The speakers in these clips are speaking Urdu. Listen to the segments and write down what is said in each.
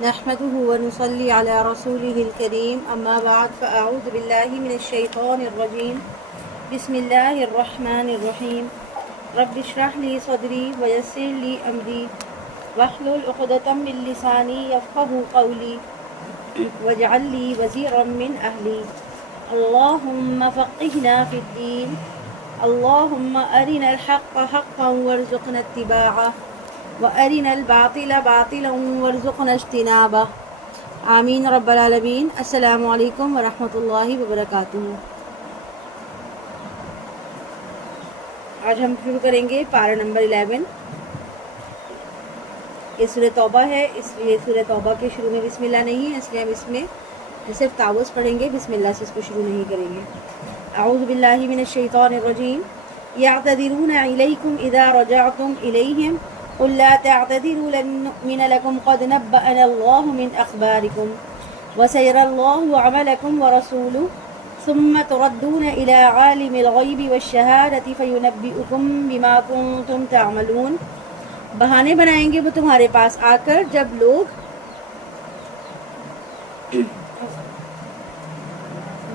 نحمده ونصلي على رسوله الكريم أما بعد فأعوذ بالله من الشيطان الرجيم بسم الله الرحمن الرحيم رب اشرح لي صدري ويسر لي أمري واحلل عقدة من لساني يفقهوا قولي واجعل لي وزيرا من أهلي اللهم فقهنا في الدين اللهم أرنا الحق حقا وارزقنا اتباعه وَأَرِنَا الْبَاطِلَ بَاطِلًا وَارْزُقْنَا اجْتِنَابَهُ آمین رب العالمین۔ السلام علیکم ورحمۃ اللہ وبرکاتہ۔ آج ہم شروع کریں گے پارہ نمبر 11۔ یہ سورہ توبہ ہے، اس لیے سورہ توبہ کے شروع میں بسم اللہ نہیں ہے، اس لیے ہم اس میں صرف تعوذ پڑھیں گے، بسم اللہ سے اس کو شروع نہیں کریں گے۔ اعوذ باللہ من الشیطان الرجیم یعتذرون الیکم اذا رجعتم الیہم قل لا تعتذروا لن نؤمن لكم قد نبأنا الله من أخباركم وسيرى الله عملكم ورسوله ثم تردون إلى عالم الغيب والشهادة فينبئكم بما كنتم تعملون۔ بہانے بنائیں گے وہ تمہارے پاس آ کر جب لوگ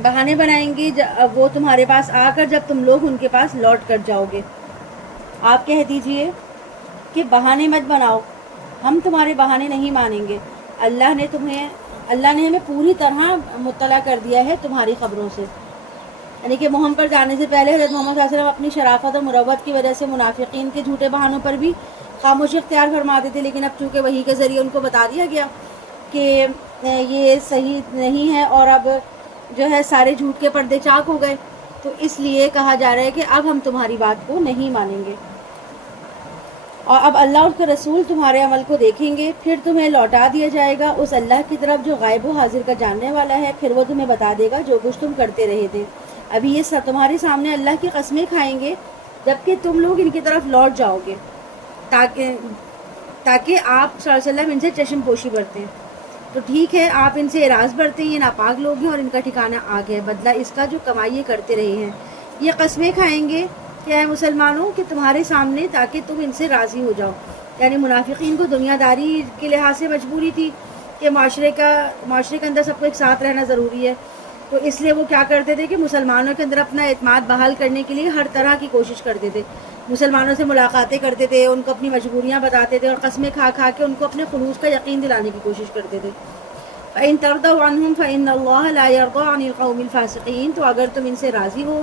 بہانے بنائیں گے وہ تمہارے پاس آ کر جب تم لوگ ان کے پاس لوٹ کر جاؤ گے۔ آپ کہہ دیجئے کہ بہانے مت بناؤ، ہم تمہارے بہانے نہیں مانیں گے۔ اللہ نے ہمیں پوری طرح مطلع کر دیا ہے تمہاری خبروں سے، یعنی کہ محمد پر جانے سے پہلے حضرت محمد صلی اللہ علیہ وسلم اپنی شرافت اور مروت کی وجہ سے منافقین کے جھوٹے بہانوں پر بھی خاموشی اختیار فرماتے تھے، لیکن اب چونکہ وحی کے ذریعے ان کو بتا دیا گیا کہ یہ صحیح نہیں ہے اور اب جو ہے سارے جھوٹ کے پردے چاک ہو گئے، تو اس لیے کہا جا رہا ہے کہ اب ہم تمہاری بات کو نہیں مانیں گے، اور اب اللہ اور اس کے رسول تمہارے عمل کو دیکھیں گے، پھر تمہیں لوٹا دیا جائے گا اس اللہ کی طرف جو غائب و حاضر کا جاننے والا ہے، پھر وہ تمہیں بتا دے گا جو کچھ تم کرتے رہے تھے۔ ابھی یہ سب تمہارے سامنے اللہ کی قسمیں کھائیں گے جبکہ تم لوگ ان کی طرف لوٹ جاؤ گے، تاکہ آپ صلی اللہ علیہ وسلم ان سے چشم پوشی برتیں۔ تو ٹھیک ہے، آپ ان سے اعراض برتیں، یہ ناپاک لوگ ہیں اور ان کا ٹھکانہ آگ ہے، بدلہ اس کا جو کمائی کرتے رہے ہیں۔ یہ قسمیں کھائیں گے کیا ہے مسلمانوں کہ تمہارے سامنے تاکہ تم ان سے راضی ہو جاؤ، یعنی منافقین کو دنیا داری کے لحاظ سے مجبوری تھی کہ معاشرے کے اندر سب کو ایک ساتھ رہنا ضروری ہے، تو اس لیے وہ کیا کرتے تھے کہ مسلمانوں کے اندر اپنا اعتماد بحال کرنے کے لیے ہر طرح کی کوشش کرتے تھے، مسلمانوں سے ملاقاتیں کرتے تھے، ان کو اپنی مجبوریاں بتاتے تھے اور قسمیں کھا کھا کے ان کو اپنے خلوص کا یقین دلانے کی کوشش کرتے تھے۔ فَإِن تَرْضَوْا عَنْهُمْ فَإِنَّ اللَّهَ لَا يَرْضَىٰ عَنِ الْقَوْمِ الْفَاسِقِينَ، تو اگر تم ان سے راضی ہو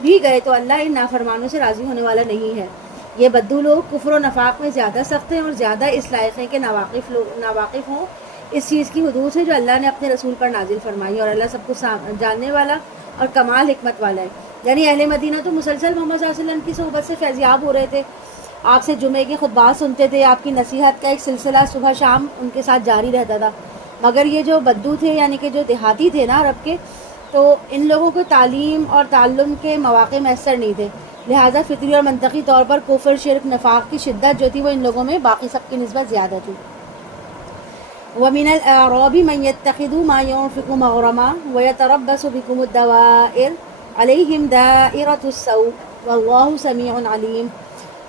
بھی گئے تو اللہ ان نافرمانوں سے راضی ہونے والا نہیں ہے۔ یہ بدو لوگ کفر و نفاق میں زیادہ سخت ہیں اور زیادہ اس لائق ہیں کہ ناواقف ہوں اس چیز کی حدود سے جو اللہ نے اپنے رسول پر نازل فرمائی، اور اللہ سب کو جاننے والا اور کمال حکمت والا ہے۔ یعنی اہل مدینہ تو مسلسل محمد صلی اللہ علیہ وسلم کی صحبت سے فیضیاب ہو رہے تھے، آپ سے جمعے کے خطبات سنتے تھے، آپ کی نصیحت کا ایک سلسلہ صبح شام ان کے ساتھ جاری رہتا تھا، مگر یہ جو بدو تھے یعنی کہ جو دیہاتی تھے نا عرب کے، تو ان لوگوں کو تعلیم اور تعلم کے مواقع میسر نہیں تھے، لہٰذا فطری اور منطقی طور پر کفر، شرک، نفاق کی شدت جو تھی وہ ان لوگوں میں باقی سب کی نسبت زیادہ تھی۔ وَمِنَ الْأَعْرَابِ مَن يَتَّخِذُ مَا يُنْفِقُ مَغْرَمًا وَيَتَرَبَّصُ بِكُمُ الدَّوَائِرَ عَلَيْهِمْ دَائِرَةُ السَّوْءِ وَاللَّهُ سَمِيعٌ عَلِيمٌ،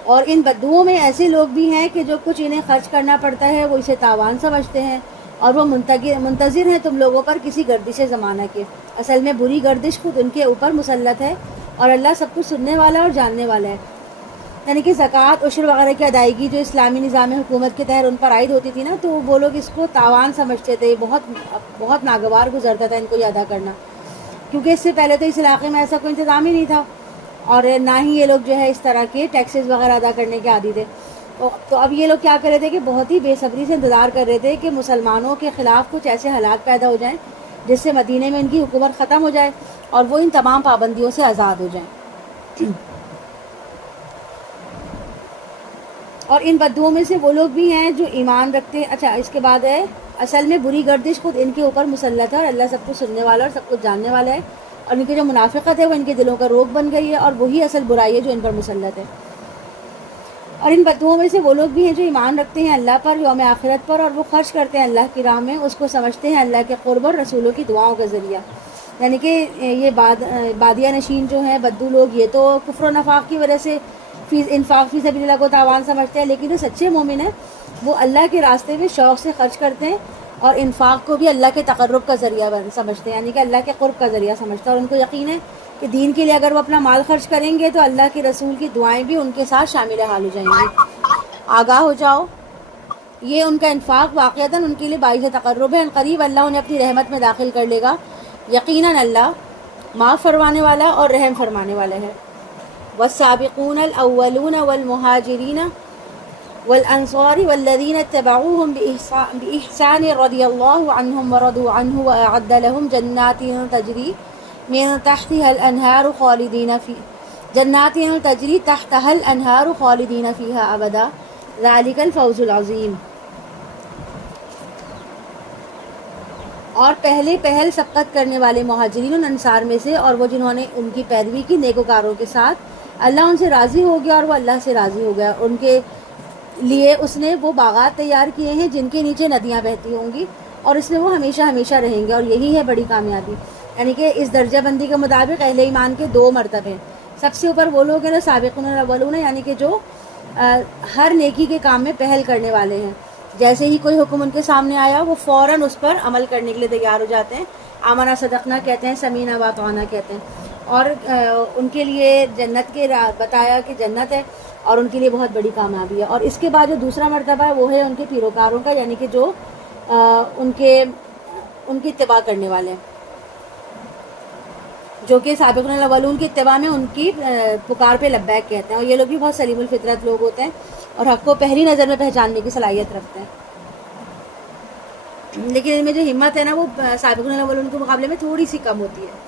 اور ان بدوؤں میں ایسے لوگ بھی ہیں کہ جو کچھ انہیں خرچ کرنا پڑتا ہے وہ اسے تاوان سمجھتے ہیں، اور وہ منتظر ہیں تم لوگوں پر کسی گردش زمانہ کے، اصل میں بری گردش خود ان کے اوپر مسلط ہے، اور اللہ سب کچھ سننے والا اور جاننے والا ہے۔ یعنی کہ زکوٰۃ، عشر وغیرہ کی ادائیگی جو اسلامی نظام حکومت کے تحت ان پر عائد ہوتی تھی نا، تو وہ لوگ اس کو تاوان سمجھتے تھے، بہت ناگوار گزرتا تھا ان کو یہ ادا کرنا، کیونکہ اس سے پہلے تو اس علاقے میں ایسا کوئی انتظام ہی نہیں تھا، اور نہ ہی یہ لوگ جو ہے اس طرح کے ٹیکسز وغیرہ ادا کرنے کے عادی تھے۔ تو اب یہ لوگ کیا کر رہے تھے کہ بہت ہی بے صبری سے انتظار کر رہے تھے کہ مسلمانوں کے خلاف کچھ ایسے حالات پیدا ہو جائیں جس سے مدینے میں ان کی حکومت ختم ہو جائے اور وہ ان تمام پابندیوں سے آزاد ہو جائیں۔ اور ان بدوؤں میں سے وہ لوگ بھی ہیں جو ایمان رکھتے ہیں۔ اچھا، اس کے بعد ہے اصل میں بری گردش خود ان کے اوپر مسلط ہے اور اللہ سب کچھ سننے والا اور سب کچھ جاننے والا ہے، اور ان کی جو منافقت ہے وہ ان کے دلوں کا روگ بن گئی ہے، اور وہی اصل برائی ہے جو ان پر مسلط ہے۔ اور ان بدوؤں میں سے وہ لوگ بھی ہیں جو ایمان رکھتے ہیں اللہ پر، یوم آخرت پر، اور وہ خرچ کرتے ہیں اللہ کی راہ میں، اس کو سمجھتے ہیں اللہ کے قرب اور رسولوں کی دعاؤں کا ذریعہ۔ یعنی کہ یہ بادیہ نشین جو ہیں بدو لوگ، یہ تو کفر و نفاق کی وجہ سے انفاق فی سبیل اللہ کو تاوان سمجھتے ہیں، لیکن جو سچے مومن ہیں وہ اللہ کے راستے میں شوق سے خرچ کرتے ہیں، اور انفاق کو بھی اللہ کے تقرب کا ذریعہ سمجھتے ہیں، یعنی کہ اللہ کے قرب کا ذریعہ سمجھتے ہیں، اور ان کو یقین ہے کہ دین کے لیے اگر وہ اپنا مال خرچ کریں گے تو اللہ کے رسول کی دعائیں بھی ان کے ساتھ شامل حال ہو جائیں گی۔ آگاہ ہو جاؤ، یہ ان کا انفاق واقعتاً ان کے لیے باعث تقرب ہے، ان قریب اللہ انہیں اپنی رحمت میں داخل کر لے گا، یقیناً اللہ معاف فرمانے والا اور رحم فرمانے والا ہے۔ والسابقون الاولون والمہاجرین والانصار والذین اتبعوهم بإحسان رضی اللہ عنہم ورضوا عنہ وأعد لهم جنات تجری من تحتها الانہار خالدین جنات تجری تحتها الانہار خالدین فیہا ابدا ذلک الفوز العظیم۔ اور پہل سبقت کرنے والے مہاجرین اور انصار میں سے، اور وہ جنہوں نے ان کی پیروی کی نیکوکاروں کے ساتھ، اللہ ان سے راضی ہو گیا اور وہ اللہ سے راضی ہو گیا، ان کے لیے اس نے وہ باغات تیار کیے ہیں جن کے نیچے ندیاں بہتی ہوں گی، اور اس میں وہ ہمیشہ ہمیشہ رہیں گے، اور یہی ہے بڑی کامیابی۔ یعنی کہ اس درجہ بندی کے مطابق اہل ایمان کے دو مرتبے ہیں۔ سب سے اوپر وہ لوگ ہیں جو سابقون الاولون، یعنی کہ جو ہر نیکی کے کام میں پہل کرنے والے ہیں، جیسے ہی کوئی حکم ان کے سامنے آیا وہ فوراً اس پر عمل کرنے کے لیے تیار ہو جاتے ہیں۔ آمنا صدقنا کہتے ہیں، سمینا واطعنا کہتے ہیں، اور ان کے لیے جنت کے بتایا کہ جنت ہے اور ان کے لیے بہت بڑی کامیابی ہے۔ اور اس کے بعد جو دوسرا مرتبہ ہے وہ ہے ان کے پیروکاروں کا، یعنی کہ جو ان کی اتباع کرنے والے ہیں، جو کہ سابقون الاولون کی اتباع میں ان کی پکار پہ لبیک کہتے ہیں، اور یہ لوگ بھی بہت سلیم الفطرت لوگ ہوتے ہیں اور حق کو پہلی نظر میں پہچاننے کی صلاحیت رکھتے ہیں، لیکن ان میں جو ہمت ہے نا وہ سابقون الاولون کے مقابلے میں تھوڑی سی کم ہوتی ہے۔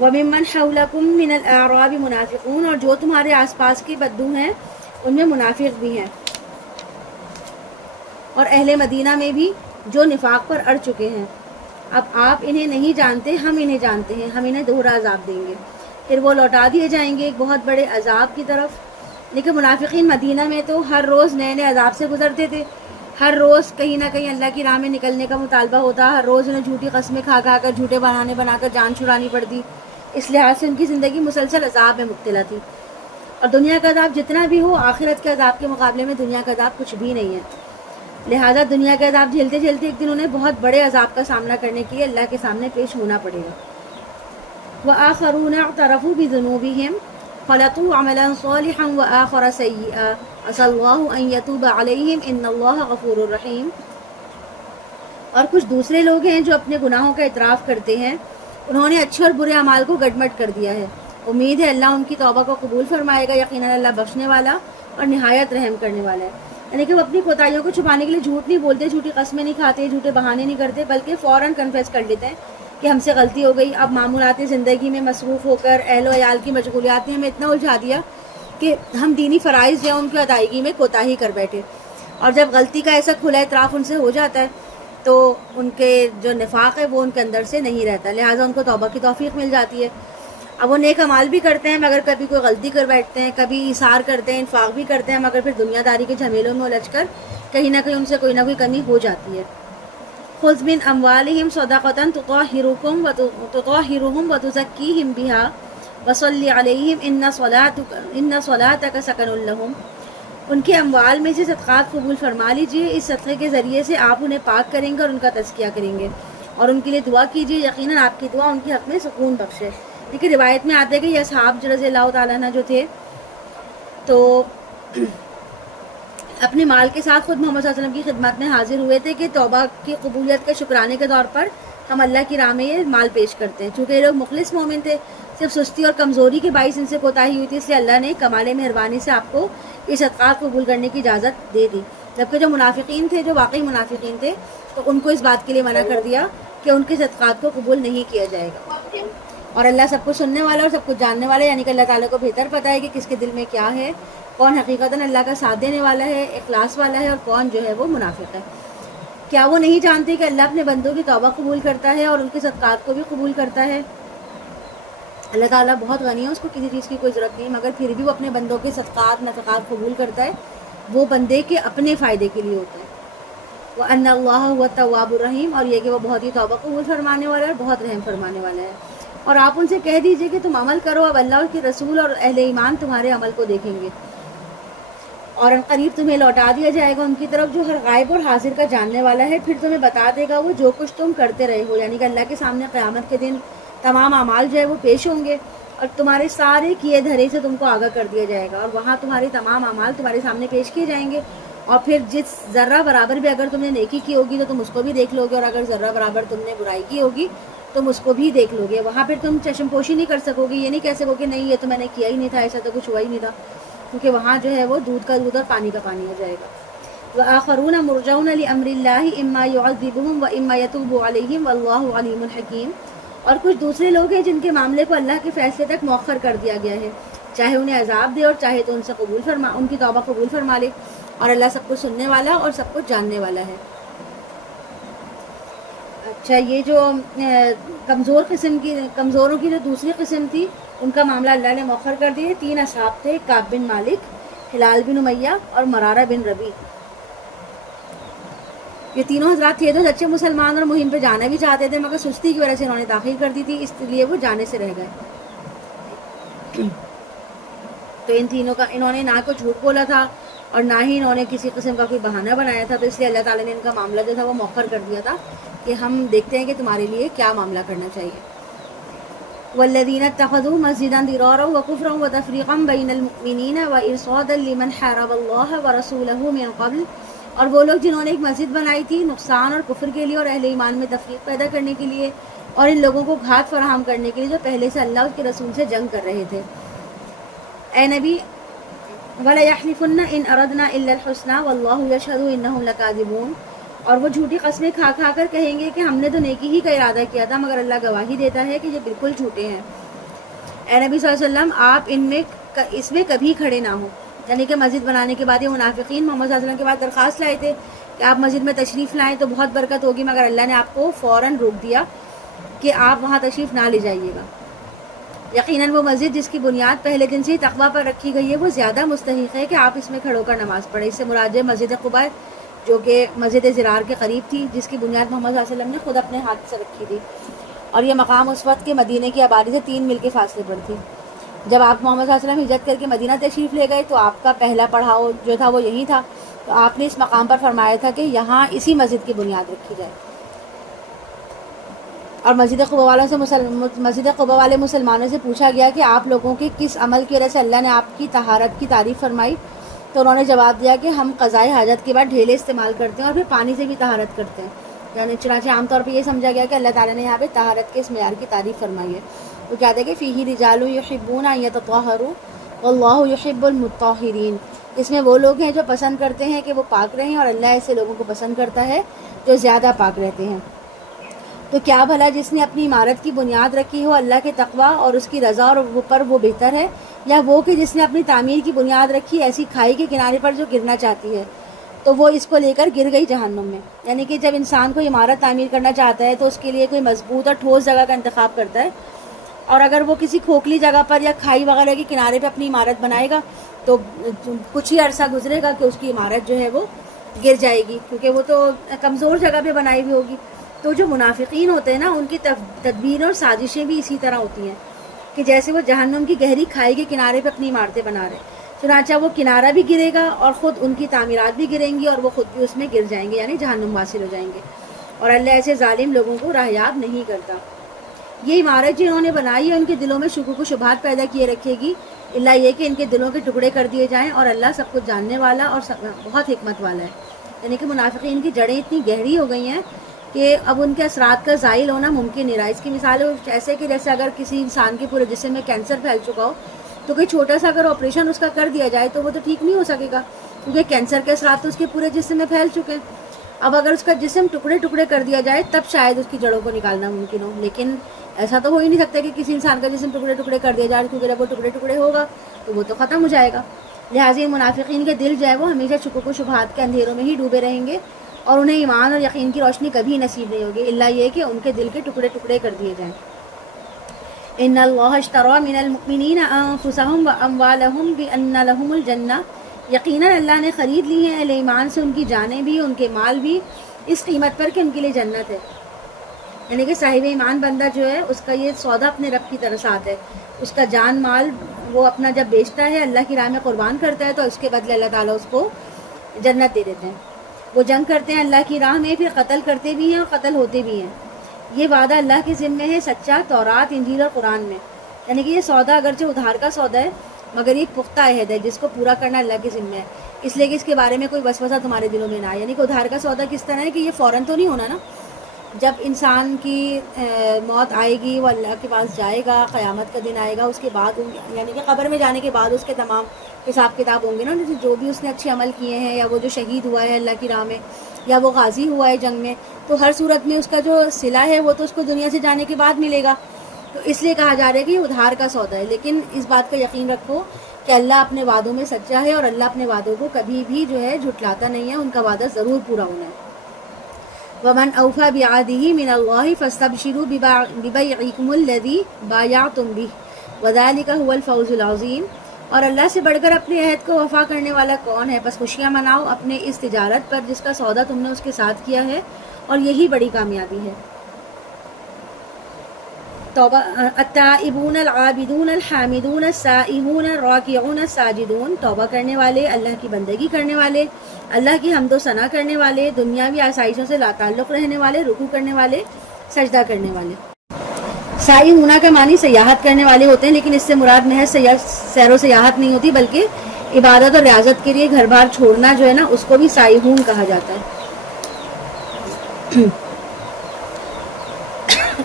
وَمِمَّنْ حَوْلَكُمْ مِنَ الْأَعْرَابِ مُنَافِقُونَ، اور جو تمہارے آس پاس کے بدو ہیں ان میں منافق بھی ہیں، اور اہل مدینہ میں بھی جو نفاق پر اڑ چکے ہیں۔ اب آپ انہیں نہیں جانتے، ہم انہیں جانتے ہیں، ہم انہیں دوہرا عذاب دیں گے، پھر وہ لوٹا دیے جائیں گے ایک بہت بڑے عذاب کی طرف۔ لیکن منافقین مدینہ میں تو ہر روز نئے نئے عذاب سے گزرتے تھے، ہر روز کہیں نہ کہیں اللہ کی راہ میں نکلنے کا مطالبہ ہوتا، ہر روز انہیں جھوٹی قسمیں کھا کر جھوٹے بہانے بنا کر جان چھڑانی پڑتی، اس لحاظ سے ان کی زندگی مسلسل عذاب میں مبتلا تھی۔ اور دنیا کا عذاب جتنا بھی ہو آخرت کے عذاب کے مقابلے میں دنیا کا عذاب کچھ بھی نہیں ہے، لہٰذا دنیا کے عذاب جھیلتے جھیلتے ایک دن انہیں بہت بڑے عذاب کا سامنا کرنے کے لیے اللہ کے سامنے پیش ہونا پڑے گا۔ وآخرون اعترفوا بذنوبهم خلطوا عملا صالحا وآخر سيئا عسى الله ان يتوب عليهم ان الله غفور رحیم۔ اور کچھ دوسرے لوگ ہیں جو اپنے گناہوں کا اعتراف کرتے ہیں، انہوں نے اچھے اور برے اعمال کو گڈمٹ کر دیا ہے، امید ہے اللہ ان کی توبہ کو قبول فرمائے گا، یقیناً اللہ بخشنے والا اور نہایت رحم کرنے والا ہے۔ یعنی کہ وہ اپنی کوتاہیوں کو چھپانے کے لیے جھوٹ نہیں بولتے، جھوٹی قسمیں نہیں کھاتے، جھوٹے بہانے نہیں کرتے، بلکہ فوراً کنفیس کر لیتے ہیں کہ ہم سے غلطی ہو گئی۔ اب معمولات زندگی میں مصروف ہو کر اہل و عیال کی مشغولیات نے ہمیں اتنا الجھا دیا کہ ہم دینی فرائض یا ان کی ادائیگی میں کوتاہی کر بیٹھے، اور جب غلطی کا ایسا کھلا اعتراف ان سے ہو جاتا ہے تو ان کے جو نفاق ہے وہ ان کے اندر سے نہیں رہتا، لہٰذا ان کو توبہ کی توفیق مل جاتی ہے۔ اب وہ نیک اعمال بھی کرتے ہیں مگر کبھی کوئی غلطی کر بیٹھتے ہیں، کبھی ایثار کرتے ہیں، انفاق بھی کرتے ہیں، مگر پھر دنیا داری کے جھمیلوں میں الجھ کر کہیں نہ کہیں ان سے کوئی نہ کوئی کمی ہو جاتی ہے۔ خذ من اموالہم صدقۃ تطہرہم وتزکیہم بہا وصلی علیہم ان صلاتک سکن لہم۔ ان کے اموال میں سے صدقات قبول فرما لیجیے، اس صدقے کے ذریعے سے آپ انہیں پاک کریں گے اور ان کا تزکیہ کریں گے، اور ان کے لیے دعا کیجیے، یقیناً آپ کی دعا ان کے حق میں سکون بخشے۔ لیکن روایت میں آتے ہیں کہ یہ اصحاب رضی اللہ تعالیٰ عنہ جو تھے تو اپنے مال کے ساتھ خود محمد صلی اللہ علیہ وسلم کی خدمت میں حاضر ہوئے تھے کہ توبہ کی قبولیت کے شکرانے کے طور پر ہم اللہ کی راہ میں یہ مال پیش کرتے ہیں۔ چونکہ یہ لوگ مخلص مومن تھے، صرف سستی اور کمزوری کے باعث ان سے کوتاہی ہوئی تھی، اس لیے اللہ نے کمال مہربانی سے آپ کو یہ صدقات قبول کرنے کی اجازت دے دی۔ جبکہ جو منافقین تھے، جو واقعی منافقین تھے، تو ان کو اس بات کے لیے منع کر دیا کہ ان کے صدقات کو قبول نہیں کیا جائے گا۔ اور اللہ سب کچھ سننے والا اور سب کچھ جاننے والا ہے، یعنی کہ اللہ تعالیٰ کو بہتر پتہ ہے کہ کس کے دل میں کیا ہے، کون حقیقتاً اللہ کا ساتھ دینے والا ہے، اخلاص والا ہے، اور کون جو ہے وہ منافق ہے۔ کیا وہ نہیں جانتے کہ اللہ اپنے بندوں کی توبہ قبول کرتا ہے اور ان کے صدقات کو بھی قبول کرتا ہے؟ اللہ تعالیٰ بہت غنی ہے، اس کو کسی چیز کی کوئی ضرورت نہیں، مگر پھر بھی وہ اپنے بندوں کے صدقات نفقات قبول کرتا ہے، وہ بندے کے اپنے فائدے کے لیے ہوتا ہے۔ وَأَنَّ اللَّهَ هُوَ التَّوَّابُ الرَّحِيمُ، اور یہ کہ وہ بہت ہی توبہ قبول فرمانے والا ہے، بہت رحم فرمانے والا ہے۔ اور آپ ان سے کہہ دیجئے کہ تم عمل کرو، اب اللہ اور کے رسول اور اہل ایمان تمہارے عمل کو دیکھیں گے۔ اور قریب تمہیں لوٹا دیا جائے گا ان کی طرف جو ہر غائب اور حاضر کا جاننے والا ہے، پھر تمہیں بتا دے گا وہ جو کچھ تم کرتے رہے ہو. یعنی کہ اللہ کے سامنے قیامت کے دن تمام اعمال جو ہے وہ پیش ہوں گے اور تمہارے سارے کیے دھرے سے تم کو آگاہ کر دیا جائے گا، اور وہاں تمہارے تمام اعمال تمہارے سامنے پیش کیے جائیں گے. اور پھر جس ذرہ برابر بھی اگر تم نے نیکی کی ہوگی تو تم اس کو بھی دیکھ لو گے، اور اگر ذرہ برابر تم نے برائی کی ہوگی تم اس کو بھی دیکھ لو گے. وہاں پھر تم چشم پوشی نہیں کر سکو گے، یہ نہیں کہہ سکو کہ نہیں یہ تو میں نے کیا ہی نہیں تھا، ایسا تو کچھ ہوا ہی نہیں تھا، کیونکہ وہاں جو ہے وہ دودھ کا دودھ اور پانی کا پانی ہو جائے گا. وآخرون مرجون لأمر اللہ اما يعذبهم واما يتوب علیہم واللہ علیم حکیم. اور کچھ دوسرے لوگ ہیں جن کے معاملے کو اللہ کے فیصلے تک مؤخر کر دیا گیا ہے، چاہے انہیں عذاب دے اور چاہے تو ان کی توبہ قبول فرما لے، اور اللہ سب کو سننے والا اور سب کو جاننے والا ہے. اچھا، یہ جو کمزوروں کی جو دوسری قسم تھی ان کا معاملہ اللہ نے مؤخر کر دیا. 3 اصحاب تھے، کعب بن مالک، ہلال بن امیہ اور مرارہ بن ربیع. یہ تینوں حضرات تھے تو سچے مسلمان اور مہم پہ جانا بھی چاہتے تھے، مگر سستی کی وجہ سے انہوں نے تاخیر کر دی تھی، اس لیے وہ جانے سے رہ گئے. تو ان تینوں کا انہوں نے نہ کوئی جھوٹ بولا تھا اور نہ ہی انہوں نے کسی قسم کا کوئی بہانہ بنایا تھا، تو اس لیے اللہ تعالیٰ نے ان کا معاملہ جو تھا وہ مؤخر کر دیا تھا کہ ہم دیکھتے ہیں کہ تمہارے لیے کیا معاملہ کرنا چاہیے. والذین اتخذوا مسجدا ضرارا وکفرا وتفریقا بین المؤمنین وارصادا لمن حارب اللہ ورسولہ من قبل. اور وہ لوگ جنہوں نے ایک مسجد بنائی تھی نقصان اور کفر کے لیے اور اہل ایمان میں تفریق پیدا کرنے کے لیے، اور ان لوگوں کو گھات فراہم کرنے کے لیے جو پہلے سے اللہ اور اس کے رسول سے جنگ کر رہے تھے. اے نبی، وَلَيَحْلِفُنَّ إِنْ أَرَدْنَا إِلَّا الْحُسْنَى وَاللَّهُ يَشْهَدُ إِنَّهُمْ لَكَاذِبُونَ. اور وہ جھوٹی قسمیں کھا کھا کر کہیں گے کہ ہم نے تو نیکی ہی کا ارادہ کیا تھا، مگر اللہ گواہی دیتا ہے کہ یہ بالکل جھوٹے ہیں. اے نبی صلی اللہ علیہ وسلم، آپ اس میں کبھی کھڑے نہ ہوں. یعنی کہ مسجد بنانے کے بعد یہ منافقین محمد صلی اللہ علیہ وسلم کے بعد درخواست لائے تھے کہ آپ مسجد میں تشریف لائیں تو بہت برکت ہوگی، مگر اللہ نے آپ کو فوراً روک دیا کہ آپ وہاں تشریف نہ لے جائیے گا. یقیناً وہ مسجد جس کی بنیاد پہلے دن سے ہی تقویٰ پر رکھی گئی ہے وہ زیادہ مستحق ہے کہ آپ اس میں کھڑو کر نماز پڑھیں. اس سے مراد ہے مسجد قباء جو کہ مسجد زرار کے قریب تھی، جس کی بنیاد محمد صلی اللہ علیہ وسلم نے خود اپنے ہاتھ سے رکھی تھی، اور یہ مقام اس وقت کے مدینے کی آبادی سے 3 میل کے فاصلے پر تھی. جب آپ محمد صلی اللہ علیہ وسلم ہجرت کر کے مدینہ تشریف لے گئے تو آپ کا پہلا پڑاؤ جو تھا وہ یہی تھا. تو آپ نے اس مقام پر فرمایا تھا کہ یہاں اسی مسجد کی بنیاد رکھی جائے. اور مسجد قباء والے مسلمانوں سے پوچھا گیا کہ آپ لوگوں کے کس عمل کی وجہ سے اللہ نے آپ کی طہارت کی تعریف فرمائی؟ تو انہوں نے جواب دیا کہ ہم قضائے حاجت کے بعد ڈھیلے استعمال کرتے ہیں اور پھر پانی سے بھی طہارت کرتے ہیں. یعنی چنانچہ عام طور پہ یہ سمجھا گیا کہ اللہ تعالیٰ نے یہاں پہ طہارت کے اس معیار کی تعریف فرمائی ہے. وہ کہتے ہیں کہ فیہ رجال یحبون ان یتطہروا واللہ یحب المطہرین. اس میں وہ لوگ ہیں جو پسند کرتے ہیں کہ وہ پاک رہیں، اور اللہ ایسے لوگوں کو پسند کرتا ہے جو زیادہ پاک رہتے ہیں. تو کیا بھلا جس نے اپنی عمارت کی بنیاد رکھی ہو اللہ کے تقویٰ اور اس کی رضا اور پر وہ بہتر ہے، یا وہ کہ جس نے اپنی تعمیر کی بنیاد رکھی ایسی کھائی کے کنارے پر جو گرنا چاہتی ہے تو وہ اس کو لے کر گر گئی جہنم میں. یعنی کہ جب انسان کوئی عمارت تعمیر کرنا چاہتا ہے تو اس کے لیے کوئی مضبوط اور ٹھوس جگہ کا انتخاب کرتا ہے، اور اگر وہ کسی کھوکھلی جگہ پر یا کھائی وغیرہ کے کنارے پہ اپنی عمارت بنائے گا تو کچھ ہی عرصہ گزرے گا کہ اس کی عمارت جو ہے وہ گر جائے گی، کیونکہ وہ تو کمزور جگہ پہ بنائی ہوئی ہوگی. تو جو منافقین ہوتے ہیں نا، ان کی تدبیر اور سازشیں بھی اسی طرح ہوتی ہیں کہ جیسے وہ جہنم کی گہری کھائی کے کنارے پہ اپنی عمارتیں بنا رہے ہیں. چنانچہ وہ کنارہ بھی گرے گا اور خود ان کی تعمیرات بھی گریں گی اور وہ خود بھی اس میں گر جائیں گے، یعنی جہنم واصل ہو جائیں گے. اور اللہ ایسے ظالم لوگوں کو راہیاب نہیں کرتا. یہ عمارت جو انہوں نے بنائی ہے ان کے دلوں میں شکوک و شبہات پیدا کیے رکھے گی، اللہ یہ کہ ان کے دلوں کے ٹکڑے کر دیے جائیں، اور اللہ سب کچھ جاننے والا اور بہت حکمت والا ہے. یعنی کہ منافقین کی جڑیں اتنی گہری ہو گئی ہیں کہ اب ان کے اثرات کا زائل ہونا ممکن نہیں رہا. اس کی مثال ایسے کہ جیسے اگر کسی انسان کے پورے جسم میں کینسر پھیل چکا ہو تو کوئی چھوٹا سا اگر آپریشن اس کا کر دیا جائے تو وہ تو ٹھیک نہیں ہو سکے گا، کیونکہ کینسر کے اثرات تو اس کے پورے جسم میں پھیل چکے ہیں. اب اگر اس کا جسم ٹکڑے ٹکڑے کر دیا جائے تب شاید اس کی جڑوں کو نکالنا ممکن ہو، لیکن ایسا تو ہو ہی نہیں سکتا کہ کسی انسان کا جسم ٹکڑے ٹکڑے کر دیا جائے، کیونکہ جب وہ ٹکڑے ٹکڑے ہوگا تو وہ تو ختم ہو جائے گا. لہٰذا منافقین کے دل جو ہے وہ ہمیشہ شکوک و شبہات کے اندھیروں میں ہی ڈوبے رہیں گے اور انہیں ایمان اور یقین کی روشنی کبھی نصیب نہیں ہوگی، الا یہ کہ ان کے دل کے ٹکڑے ٹکڑے کر دیے جائیں. ان اللہ اشتری من المؤمنین انفسهم واموالهم بان لهم الجنہ. یقیناً اللہ نے خرید لی ہیں اہل ایمان سے ان کی جانیں بھی ان کے مال بھی اس قیمت پر کہ ان کے لیے جنت ہے. یعنی کہ صاحب ایمان بندہ جو ہے اس کا یہ سودا اپنے رب کی طرف سے آتا ہے، اس کا جان مال وہ اپنا جب بیچتا ہے اللہ کی راہ میں قربان کرتا ہے تو اس کے بدلے اللہ تعالیٰ اس کو جنت دے دیتے ہیں. وہ جنگ کرتے ہیں اللہ کی راہ میں، پھر قتل کرتے بھی ہیں اور قتل ہوتے بھی ہیں. یہ وعدہ اللہ کے ذمے ہے سچا تورات، انجیل اور قرآن میں. یعنی کہ یہ سودا اگرچہ ادھار کا سودا ہے مگر یہ پختہ عہد ہے جس کو پورا کرنا اللہ کے ذمے ہے، اس لیے کہ اس کے بارے میں کوئی وسوسہ تمہارے دلوں میں نہ آئے. یعنی کہ ادھار کا سودا کس طرح ہے کہ یہ فوراً تو نہیں ہونا نا. جب انسان کی موت آئے گی، وہ اللہ کے پاس جائے گا، قیامت کا دن آئے گا، اس کے بعد یعنی کہ قبر میں جانے کے بعد اس کے تمام حساب کتاب ہوں گے نا. جیسے جو بھی اس نے اچھے عمل کیے ہیں، یا وہ جو شہید ہوا ہے اللہ کی راہ میں، یا وہ غازی ہوا ہے جنگ میں، تو ہر صورت میں اس کا جو صلہ ہے وہ تو اس کو دنیا سے جانے کے بعد ملے گا. تو اس لیے کہا جا رہا ہے کہ یہ ادھار کا سودا ہے. لیکن اس بات کا یقین رکھو کہ اللہ اپنے وعدوں میں سچا ہے، اور اللہ اپنے وعدوں کو کبھی بھی جو ہے جھٹلاتا نہیں ہے. ان کا وعدہ ضرور پورا ہونا ہے. وَمَنْ أَوْفَى بِعَهْدِهِ مِنَ اللَّهِ فَاسْتَبْشِرُوا بِبَيْعِكُمُ الَّذِي بَايَعْتُمْ بِهِ وَذَلِكَ هُوَ الْفَوْزُ الْعَظِيمُ. اور اللہ سے بڑھ کر اپنے عہد کو وفا کرنے والا کون ہے؟ بس خوشیاں مناؤ اپنے اس تجارت پر جس کا سودا تم نے اس کے ساتھ کیا ہے، اور یہی بڑی کامیابی ہے. توبہ. التائبون العابدون الحامدون السائحون الراکعون الساجدون. توبہ کرنے والے، اللہ کی بندگی کرنے والے، اللہ کی حمد و ثنا کرنے والے، دنیاوی آسائشوں سے لا تعلق رہنے والے، رکوع کرنے والے، سجدہ کرنے والے. سائحون کا معنی سیاحت کرنے والے ہوتے ہیں، لیکن اس سے مراد محض سیر و سیاحت نہیں ہوتی، بلکہ عبادت اور ریاضت کے لیے گھر بار چھوڑنا جو ہے نا اس کو بھی سائحون کہا جاتا ہے.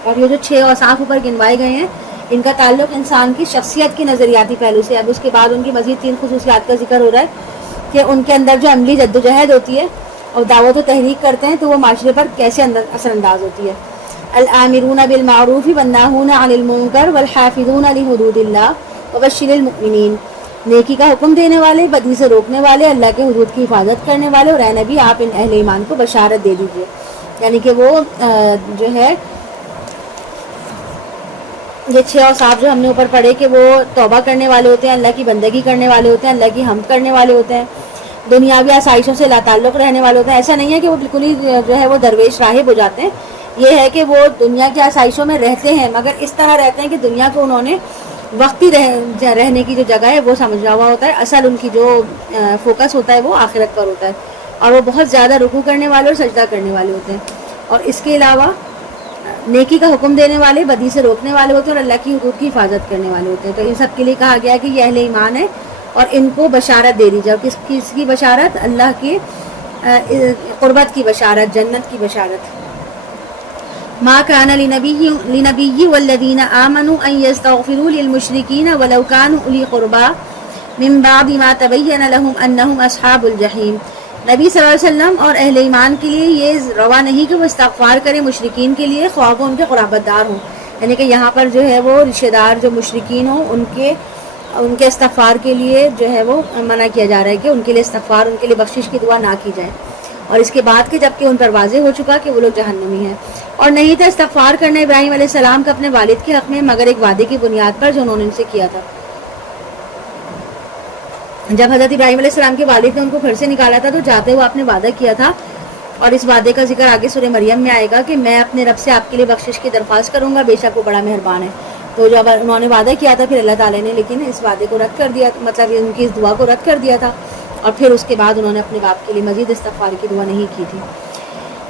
اور یہ جو 6 اوصاف اوپر گنوائے گئے ہیں ان کا تعلق انسان کی شخصیت کی نظریاتی پہلو سے. اب اس کے بعد ان کی مزید 3 خصوصیات کا ذکر ہو رہا ہے کہ ان کے اندر جو عملی جد و جہد ہوتی ہے اور دعوت و تحریک کرتے ہیں تو وہ معاشرے پر کیسے اثر انداز ہوتی ہے. الآمرون بالمعروف والناہون عن المنکر والحافظون لحدود اللہ وبشر المؤمنین. نیکی کا حکم دینے والے، بدی سے روکنے والے، اللہ کے حدود کی حفاظت کرنے والے. اور اے نبی آپ ان اہل ایمان کو بشارت دے دیجیے. یعنی کہ وہ جو ہے یہ 6 اوصاف جو ہم نے اوپر پڑھے کہ وہ توبہ کرنے والے ہوتے ہیں، اللہ کی بندگی کرنے والے ہوتے ہیں، اللہ کی حمد کرنے والے ہوتے ہیں، دنیاوی آسائشوں سے لا تعلق رہنے والے ہوتے ہیں. ایسا نہیں ہے کہ وہ بالکل ہی جو ہے وہ درویش راہب ہو جاتے ہیں. یہ ہے کہ وہ دنیا کی آسائشوں میں رہتے ہیں مگر اس طرح رہتے ہیں کہ دنیا کو انہوں نے وقتی رہنے کی جو جگہ ہے وہ سمجھا ہوا ہوتا ہے. اصل ان کی جو فوکس ہوتا ہے وہ آخرت پر ہوتا ہے، اور وہ بہت زیادہ رکوع کرنے والے اور سجدہ کرنے والے ہوتے ہیں. اور اس کے علاوہ نیکی کا حکم دینے والے، بدی سے روکنے والے ہوتے ہیں، اور اللہ کی حدود کی حفاظت کرنے والے ہوتے ہیں. تو ان سب کے لیے کہا گیا کہ یہ اہل ایمان ہے اور ان کو بشارت دے دی جائے. کس کی بشارت؟ اللہ کی قربت کی بشارت، جنت کی بشارت. ما كان لنبي والذين آمنوا أن يستغفروا للمشركين ولو كانوا أولي قربى من بعد ما تبين لهم أنهم أصحاب الجحيم. نبی صلی اللہ علیہ وسلم اور اہل ایمان کے لیے یہ روا نہیں کہ وہ استغفار کریں مشرکین کے لیے خواہ وہ ان کے قرابت دار ہوں. یعنی کہ یہاں پر جو ہے وہ رشتہ دار جو مشرکین ہوں ان کے استغفار کے لیے جو ہے وہ منع کیا جا رہا ہے کہ ان کے لیے استغفار، ان کے لیے بخشش کی دعا نہ کی جائے. اور اس کے بعد کہ جبکہ ان پر واضح ہو چکا کہ وہ لوگ جہنمی ہیں. اور نہیں تھا استغفار کرنا ابراہیم علیہ السلام کا اپنے والد کے حق میں مگر ایک وعدے کی بنیاد پر جو انہوں نے ان سے کیا تھا. جب حضرت ابراہیم علیہ السلام کے والد نے ان کو گھر سے نکالا تھا تو جاتے ہوئے آپ نے وعدہ کیا تھا، اور اس وعدے کا ذکر آگے سورہ مریم میں آئے گا کہ میں اپنے رب سے آپ کے لیے بخشش کی درخواست کروں گا، بے شک وہ بڑا مہربان ہے. تو جب انہوں نے وعدہ کیا تھا پھر اللہ تعالیٰ نے لیکن اس وعدے کو رد کر دیا، مطلب ان کی اس دعا کو رد کر دیا تھا، اور پھر اس کے بعد انہوں نے اپنے باپ کے لیے مزید استغفار کی دعا نہیں کی تھی.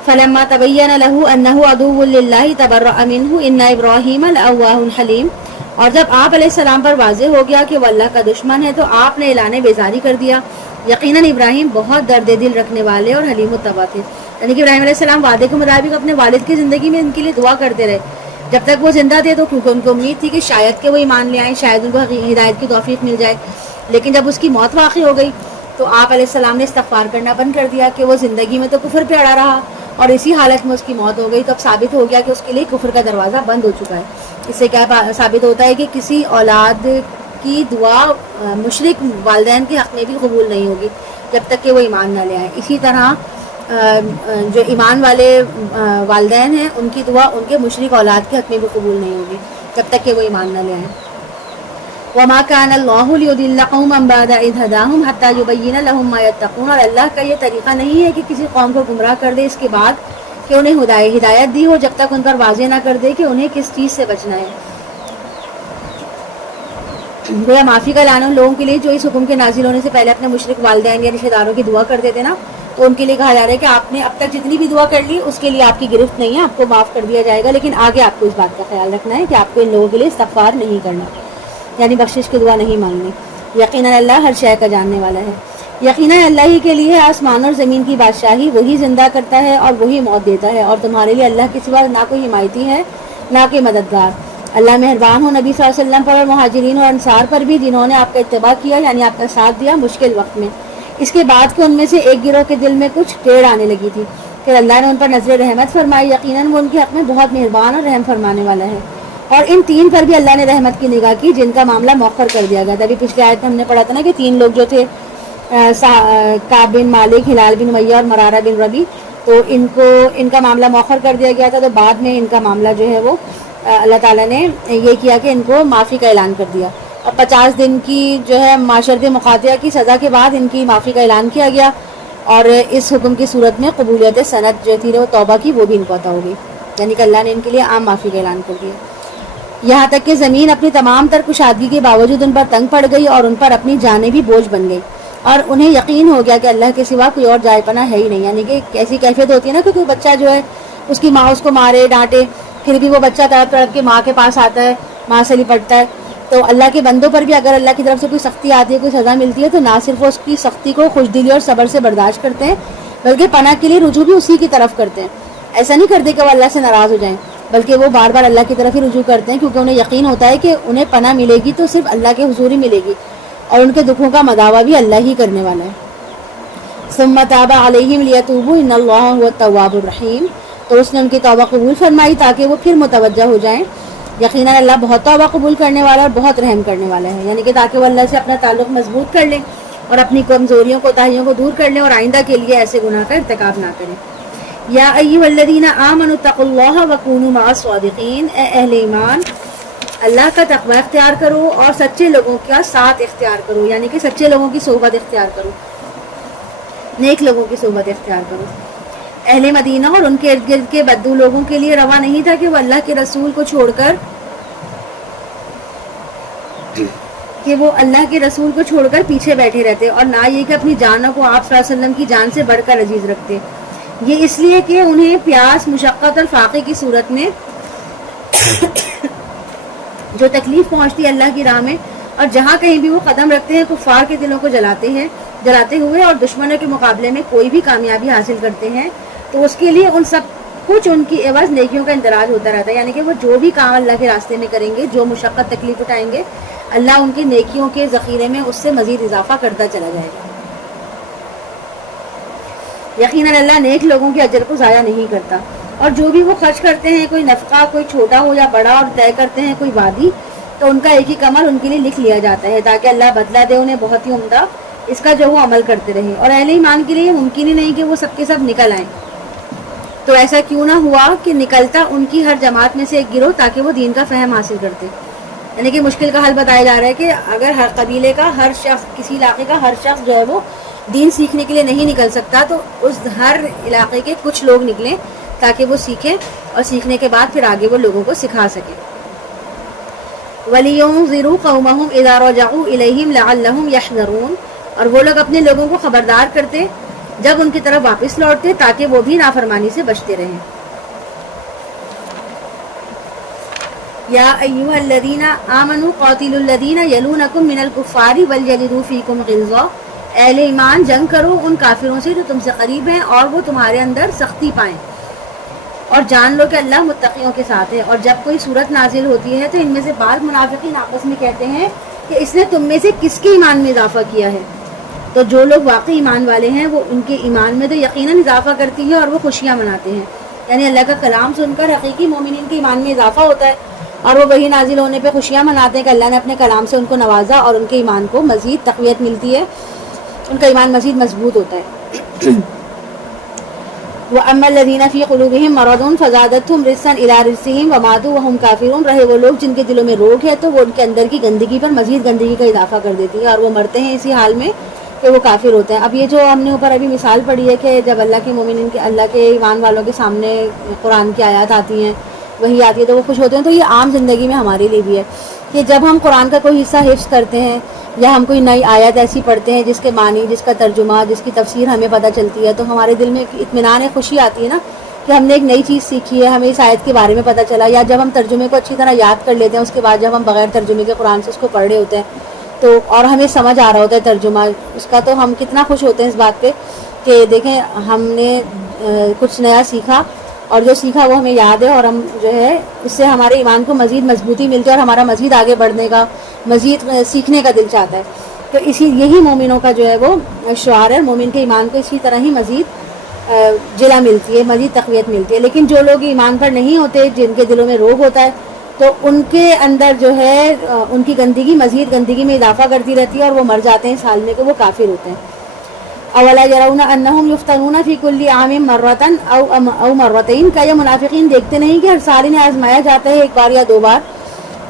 فلما تبین له انه عدو للہ تبرأ منہ ان ابراہیم لأواہ حلیم. اور جب آپ علیہ السلام پر واضح ہو گیا کہ وہ اللہ کا دشمن ہے تو آپ نے اعلان بیزاری کر دیا. یقیناً ابراہیم بہت درد دل رکھنے والے اور حلیم الطبع تھے. یعنی کہ ابراہیم علیہ السلام وعدے کے مطابق اپنے والد کی زندگی میں ان کے لیے دعا کرتے رہے جب تک وہ زندہ تھے، تو کیونکہ ان کو امید تھی کہ شاید کہ وہ ایمان لے آئیں، شاید ان کو ہدایت کی توفیق مل جائے. لیکن جب اس کی موت واقع ہو گئی تو آپ علیہ السلام نے استغفار کرنا بند کر دیا کہ وہ زندگی میں تو کفر پہ اڑا رہا اور اسی حالت میں اس کی موت ہو گئی. تو اب ثابت ہو گیا کہ اس کے لیے کفر کا دروازہ بند ہو چکا ہے. اس سے کیا ثابت ہوتا ہے کہ کسی اولاد کی دعا مشرک والدین کے حق میں بھی قبول نہیں ہوگی جب تک کہ وہ ایمان نہ لے آئیں. اسی طرح جو ایمان والے والدین ہیں ان کی دعا ان کے مشرک اولاد کے حق میں بھی قبول نہیں ہوگی جب تک کہ وہ ایمان نہ لے آئیں. وما كان الله ليضل قوما بعد إذ هداهم حتى يبين لهم ما يتقون. اور اللہ کا یہ طریقہ نہیں ہے کہ کسی قوم کو گمراہ کر دے اس کے بعد کہ انہیں ہدایت دی ہو جب تک ان پر واضح نہ کر دے کہ انہیں کس چیز سے بچنا ہے. گویا معافی کا اعلان ان لوگوں کے لیے جو اس حکم کے نازل ہونے سے پہلے اپنے مشرک والدین یا رشتہ داروں کی دعا کرتے تھے نا، تو ان کے لیے کہا جا رہا ہے کہ آپ نے اب تک جتنی بھی دعا کر لی اس کے لیے آپ کی گرفت نہیں ہے، آپ کو معاف کر دیا جائے گا، لیکن آگے آپ کو اس بات کا خیال رکھنا ہے کہ آپ کو ان لوگوں کے لیے استغفار نہیں کرنا، یعنی بخشش کی دعا نہیں مانگنی۔ یقیناً اللہ ہر شے کا جاننے والا ہے۔ یقیناً اللہ ہی کے لیے آسمان اور زمین کی بادشاہی، وہی زندہ کرتا ہے اور وہی موت دیتا ہے، اور تمہارے لیے اللہ کے سوا نہ کوئی حمایتی ہے نہ کوئی مددگار۔ اللہ مہربان ہو نبی صلی اللہ علیہ وسلم پر اور مہاجرین اور انصار پر بھی، جنہوں نے آپ کا اتباع کیا، یعنی آپ کا ساتھ دیا مشکل وقت میں، اس کے بعد کہ ان میں سے ایک گروہ کے دل میں کچھ ٹیڑھ آنے لگی تھی، پھر اللہ نے ان پر نظر رحمت فرمائی، یقیناً وہ ان کے حق میں بہت مہربان اور رحم فرمانے والا ہے۔ اور ان تین پر بھی اللہ نے رحمت کی نگاہ کی جن کا معاملہ مؤخر کر دیا گیا تھا۔ ابھی پچھلے آیت میں ہم نے پڑھا تھا نا کہ تین لوگ جو تھے، کعب بن مالک، ہلال بن امیہ اور مرارہ بن ربی، تو ان کا معاملہ مؤخر کر دیا گیا تھا، تو بعد میں ان کا معاملہ جو ہے وہ اللہ تعالیٰ نے یہ کیا کہ ان کو معافی کا اعلان کر دیا، اور 50 دن کی جو ہے معاشرت مقاطعہ کی سزا کے بعد ان کی معافی کا اعلان کیا گیا، اور اس حکم کی صورت میں قبولیت سند جو تھی وہ توبہ کی، وہ بھی ان کو عطا ہو گئی، یعنی کہ اللہ نے ان کے لیے عام معافی کا اعلان کر دیا۔ یہاں تک کہ زمین اپنی تمام تر کشادگی کے باوجود ان پر تنگ پڑ گئی اور ان پر اپنی جانیں بھی بوجھ بن گئی، اور انہیں یقین ہو گیا کہ اللہ کے سوا کوئی اور جائے پناہ ہے ہی نہیں۔ یعنی کہ ایسی کیفیت ہوتی ہے نا کہ کوئی بچہ جو ہے اس کی ماں اس کو مارے ڈانٹے، پھر بھی وہ بچہ تڑپ تڑپ کے ماں کے پاس آتا ہے، ماں سے لپٹتا ہے، تو اللہ کے بندوں پر بھی اگر اللہ کی طرف سے کوئی سختی آتی ہے، کوئی سزا ملتی ہے، تو نہ صرف وہ اس کی سختی کو خوش دلی اور صبر سے برداشت کرتے ہیں، بلکہ پناہ کے لیے رجوع بھی اسی کی طرف کرتے ہیں۔ ایسا نہیں کرتے کہ وہ اللہ سے ناراض ہو جائیں، بلکہ وہ بار بار اللہ کی طرف ہی رجوع کرتے ہیں، کیونکہ انہیں یقین ہوتا ہے کہ انہیں پناہ ملے گی تو صرف اللہ کے حضور ہی ملے گی، اور ان کے دکھوں کا مداوع بھی اللہ ہی کرنے والا ہے۔ ثم تاب علیہم لیتوبوا ان اللہ هو التواب الرحیم، تو اس نے ان کی توبہ قبول فرمائی تاکہ وہ پھر متوجہ ہو جائیں، یقیناً اللہ بہت توبہ قبول کرنے والا اور بہت رحم کرنے والا ہے، یعنی کہ تاکہ وہ اللہ سے اپنا تعلق مضبوط کر لیں اور اپنی کمزوریوں کوتاہیوں کو دور کر لیں اور آئندہ کے لیے ایسے گناہ کا ارتکاب نہ کریں۔ یا ایھا الذین آمنوا اتقوا اللہ وکونوا مع الصادقین، اے اہل ایمان اللہ کا تقوی اختیار کرو اور سچے لوگوں کا ساتھ اختیار کرو، یعنی کہ سچے لوگوں کی صحبت اختیار کرو، نیک لوگوں کی صحبت اختیار کرو۔ اہل مدینہ اور ان کے ارد گرد کے بدو لوگوں کے لیے روا نہیں تھا کہ وہ اللہ کے رسول کو چھوڑ کر پیچھے بیٹھے رہتے، اور نہ یہ کہ اپنی جانوں کو آپ صلی اللہ علیہ وسلم کی جان سے بڑھ کر عزیز رکھتے، یہ اس لیے کہ انہیں پیاس، مشقت اور فاقے کی صورت میں جو تکلیف پہنچتی ہے اللہ کی راہ میں، اور جہاں کہیں بھی وہ قدم رکھتے ہیں کفار کے دلوں کو جلاتے ہوئے اور دشمنوں کے مقابلے میں کوئی بھی کامیابی حاصل کرتے ہیں، تو اس کے لیے ان سب کچھ ان کی عوض نیکیوں کا اندراج ہوتا رہتا ہے، یعنی کہ وہ جو بھی کام اللہ کے راستے میں کریں گے، جو مشقت تکلیف اٹھائیں گے، اللہ ان کی نیکیوں کے ذخیرے میں اس سے مزید اضافہ کرتا چلا جائے گا۔ یقیناً اللہ نیک لوگوں کے اجر کو ضائع نہیں کرتا، اور جو بھی وہ خرچ کرتے ہیں، کوئی نفقہ، کوئی چھوٹا ہو یا بڑا، اور طے کرتے ہیں کوئی وعدی، تو ان کا ایک ہی عمل ان کے لیے لکھ لیا جاتا ہے، تاکہ اللہ بدلہ دے انہیں بہت ہی عمدہ اس کا جو وہ عمل کرتے رہے۔ اور اہل ایمان کے لیے ممکن ہی نہیں کہ وہ سب کے سب نکل آئیں، تو ایسا کیوں نہ ہوا کہ نکلتا ان کی ہر جماعت میں سے ایک گروہ، تاکہ وہ دین کا فہم حاصل کرتے۔ یعنی کہ مشکل کا حل بتایا جا رہا ہے کہ اگر ہر قبیلے کا ہر شخص، کسی علاقے کا ہر شخص جو ہے وہ دین سیکھنے کے لیے نہیں نکل سکتا، تو اس ہر علاقے کے کچھ لوگ نکلیں تاکہ وہ سیکھیں، اور سیکھنے کے بعد پھر آگے وہ لوگوں کو سکھا سکیں۔ وَلِيُنذِرُوا قَوْمَهُمْ إِذَا رَجَعُوا إِلَيْهِمْ لَعَلَّهُمْ يَحْذَرُونَ، اور وہ لوگ اپنے لوگوں کو خبردار کرتے جب ان کی طرف واپس لوٹتے، تاکہ وہ بھی نافرمانی سے بچتے رہیں۔ یا ایھا الذین آمنوا قاتلوا الذین یلونکم من الکفار وليجدوا فیکم غلظہ، اہل ایمان جنگ کرو ان کافروں سے جو تم سے قریب ہیں اور وہ تمہارے اندر سختی پائیں، اور جان لو کہ اللہ متقیوں کے ساتھ ہے۔ اور جب کوئی صورت نازل ہوتی ہے تو ان میں سے بعض منافقین آپس میں کہتے ہیں کہ اس نے تم میں سے کس کے ایمان میں اضافہ کیا ہے، تو جو لوگ واقعی ایمان والے ہیں وہ ان کے ایمان میں تو یقیناً اضافہ کرتی ہے اور وہ خوشیاں مناتے ہیں، یعنی اللہ کا کلام سن کر حقیقی مومنین کے ایمان میں اضافہ ہوتا ہے، اور وہ وہی نازل ہونے پہ خوشیاں مناتے ہیں کہ اللہ نے اپنے کلام سے ان کو نوازا اور ان کے ایمان کو مزید تقویت ملتی ہے، ان کا ایمان مزید مضبوط ہوتا ہے۔ وَأَمَّا الَّذِينَ فِي قُلُوبِهِم مَرَضٌ فَزَادَتْهُمْ رِجْسًا إِلَىٰ رِجْسِهِمْ وَمَاتُوا وَهُمْ كَافِرُونَ، رہے وہ لوگ جن کے دلوں میں روگ ہے تو وہ ان کے اندر کی گندگی پر مزید گندگی کا اضافہ کر دیتی ہے، اور وہ مرتے ہیں اسی حال میں کہ وہ کافر ہوتے ہیں۔ اب یہ جو ہم نے اوپر ابھی مثال پڑھی ہے کہ جب اللہ کے مومنین کے، اللہ کے ایمان والوں کے سامنے قرآن کی آیات آتی ہیں، وہی آتی ہے تو وہ خوش ہوتے ہیں، تو یہ عام زندگی میں ہمارے لیے بھی ہے کہ جب ہم قرآن کا کوئی حصہ حفظ کرتے ہیں یا ہم کوئی نئی آیت ایسی پڑھتے ہیں جس کے معنی، جس کا ترجمہ، جس کی تفسیر ہمیں پتہ چلتی ہے، تو ہمارے دل میں اطمینان ہے، خوشی آتی ہے نا کہ ہم نے ایک نئی چیز سیکھی ہے، ہمیں اس آیت کے بارے میں پتہ چلا. یا جب ہم ترجمے کو اچھی طرح یاد کر لیتے ہیں، اس کے بعد جب ہم بغیر ترجمے کے قرآن سے اس کو پڑھ رہے ہوتے ہیں تو اور ہمیں سمجھ آ رہا ہوتا ہے ترجمہ اس کا، تو ہم کتنا خوش ہوتے ہیں اس بات پہ کہ دیکھیں ہم نے کچھ نیا سیکھا، اور جو سیکھا وہ ہمیں یاد ہے، اور ہم جو ہے اس سے ہمارے ایمان کو مزید مضبوطی ملتی ہے اور ہمارا مزید آگے بڑھنے کا، مزید سیکھنے کا دل چاہتا ہے. تو یہی مومنوں کا جو ہے وہ شعار ہے. مومن کے ایمان کو اسی طرح ہی مزید جلا ملتی ہے، مزید تقویت ملتی ہے. لیکن جو لوگ ایمان پر نہیں ہوتے، جن کے دلوں میں روگ ہوتا ہے، تو ان کے اندر جو ہے ان کی گندگی مزید گندگی میں اضافہ کرتی رہتی ہے اور وہ مر جاتے ہیں اس حال میں کہ وہ کافر ہوتے ہیں. اولا یرون انہم یفتنون فی کل عام مرۃ او مرتین، کیا یہ منافقین دیکھتے نہیں کہ ہر سال انہیں آزمایا جاتا ہے ایک بار یا دو بار،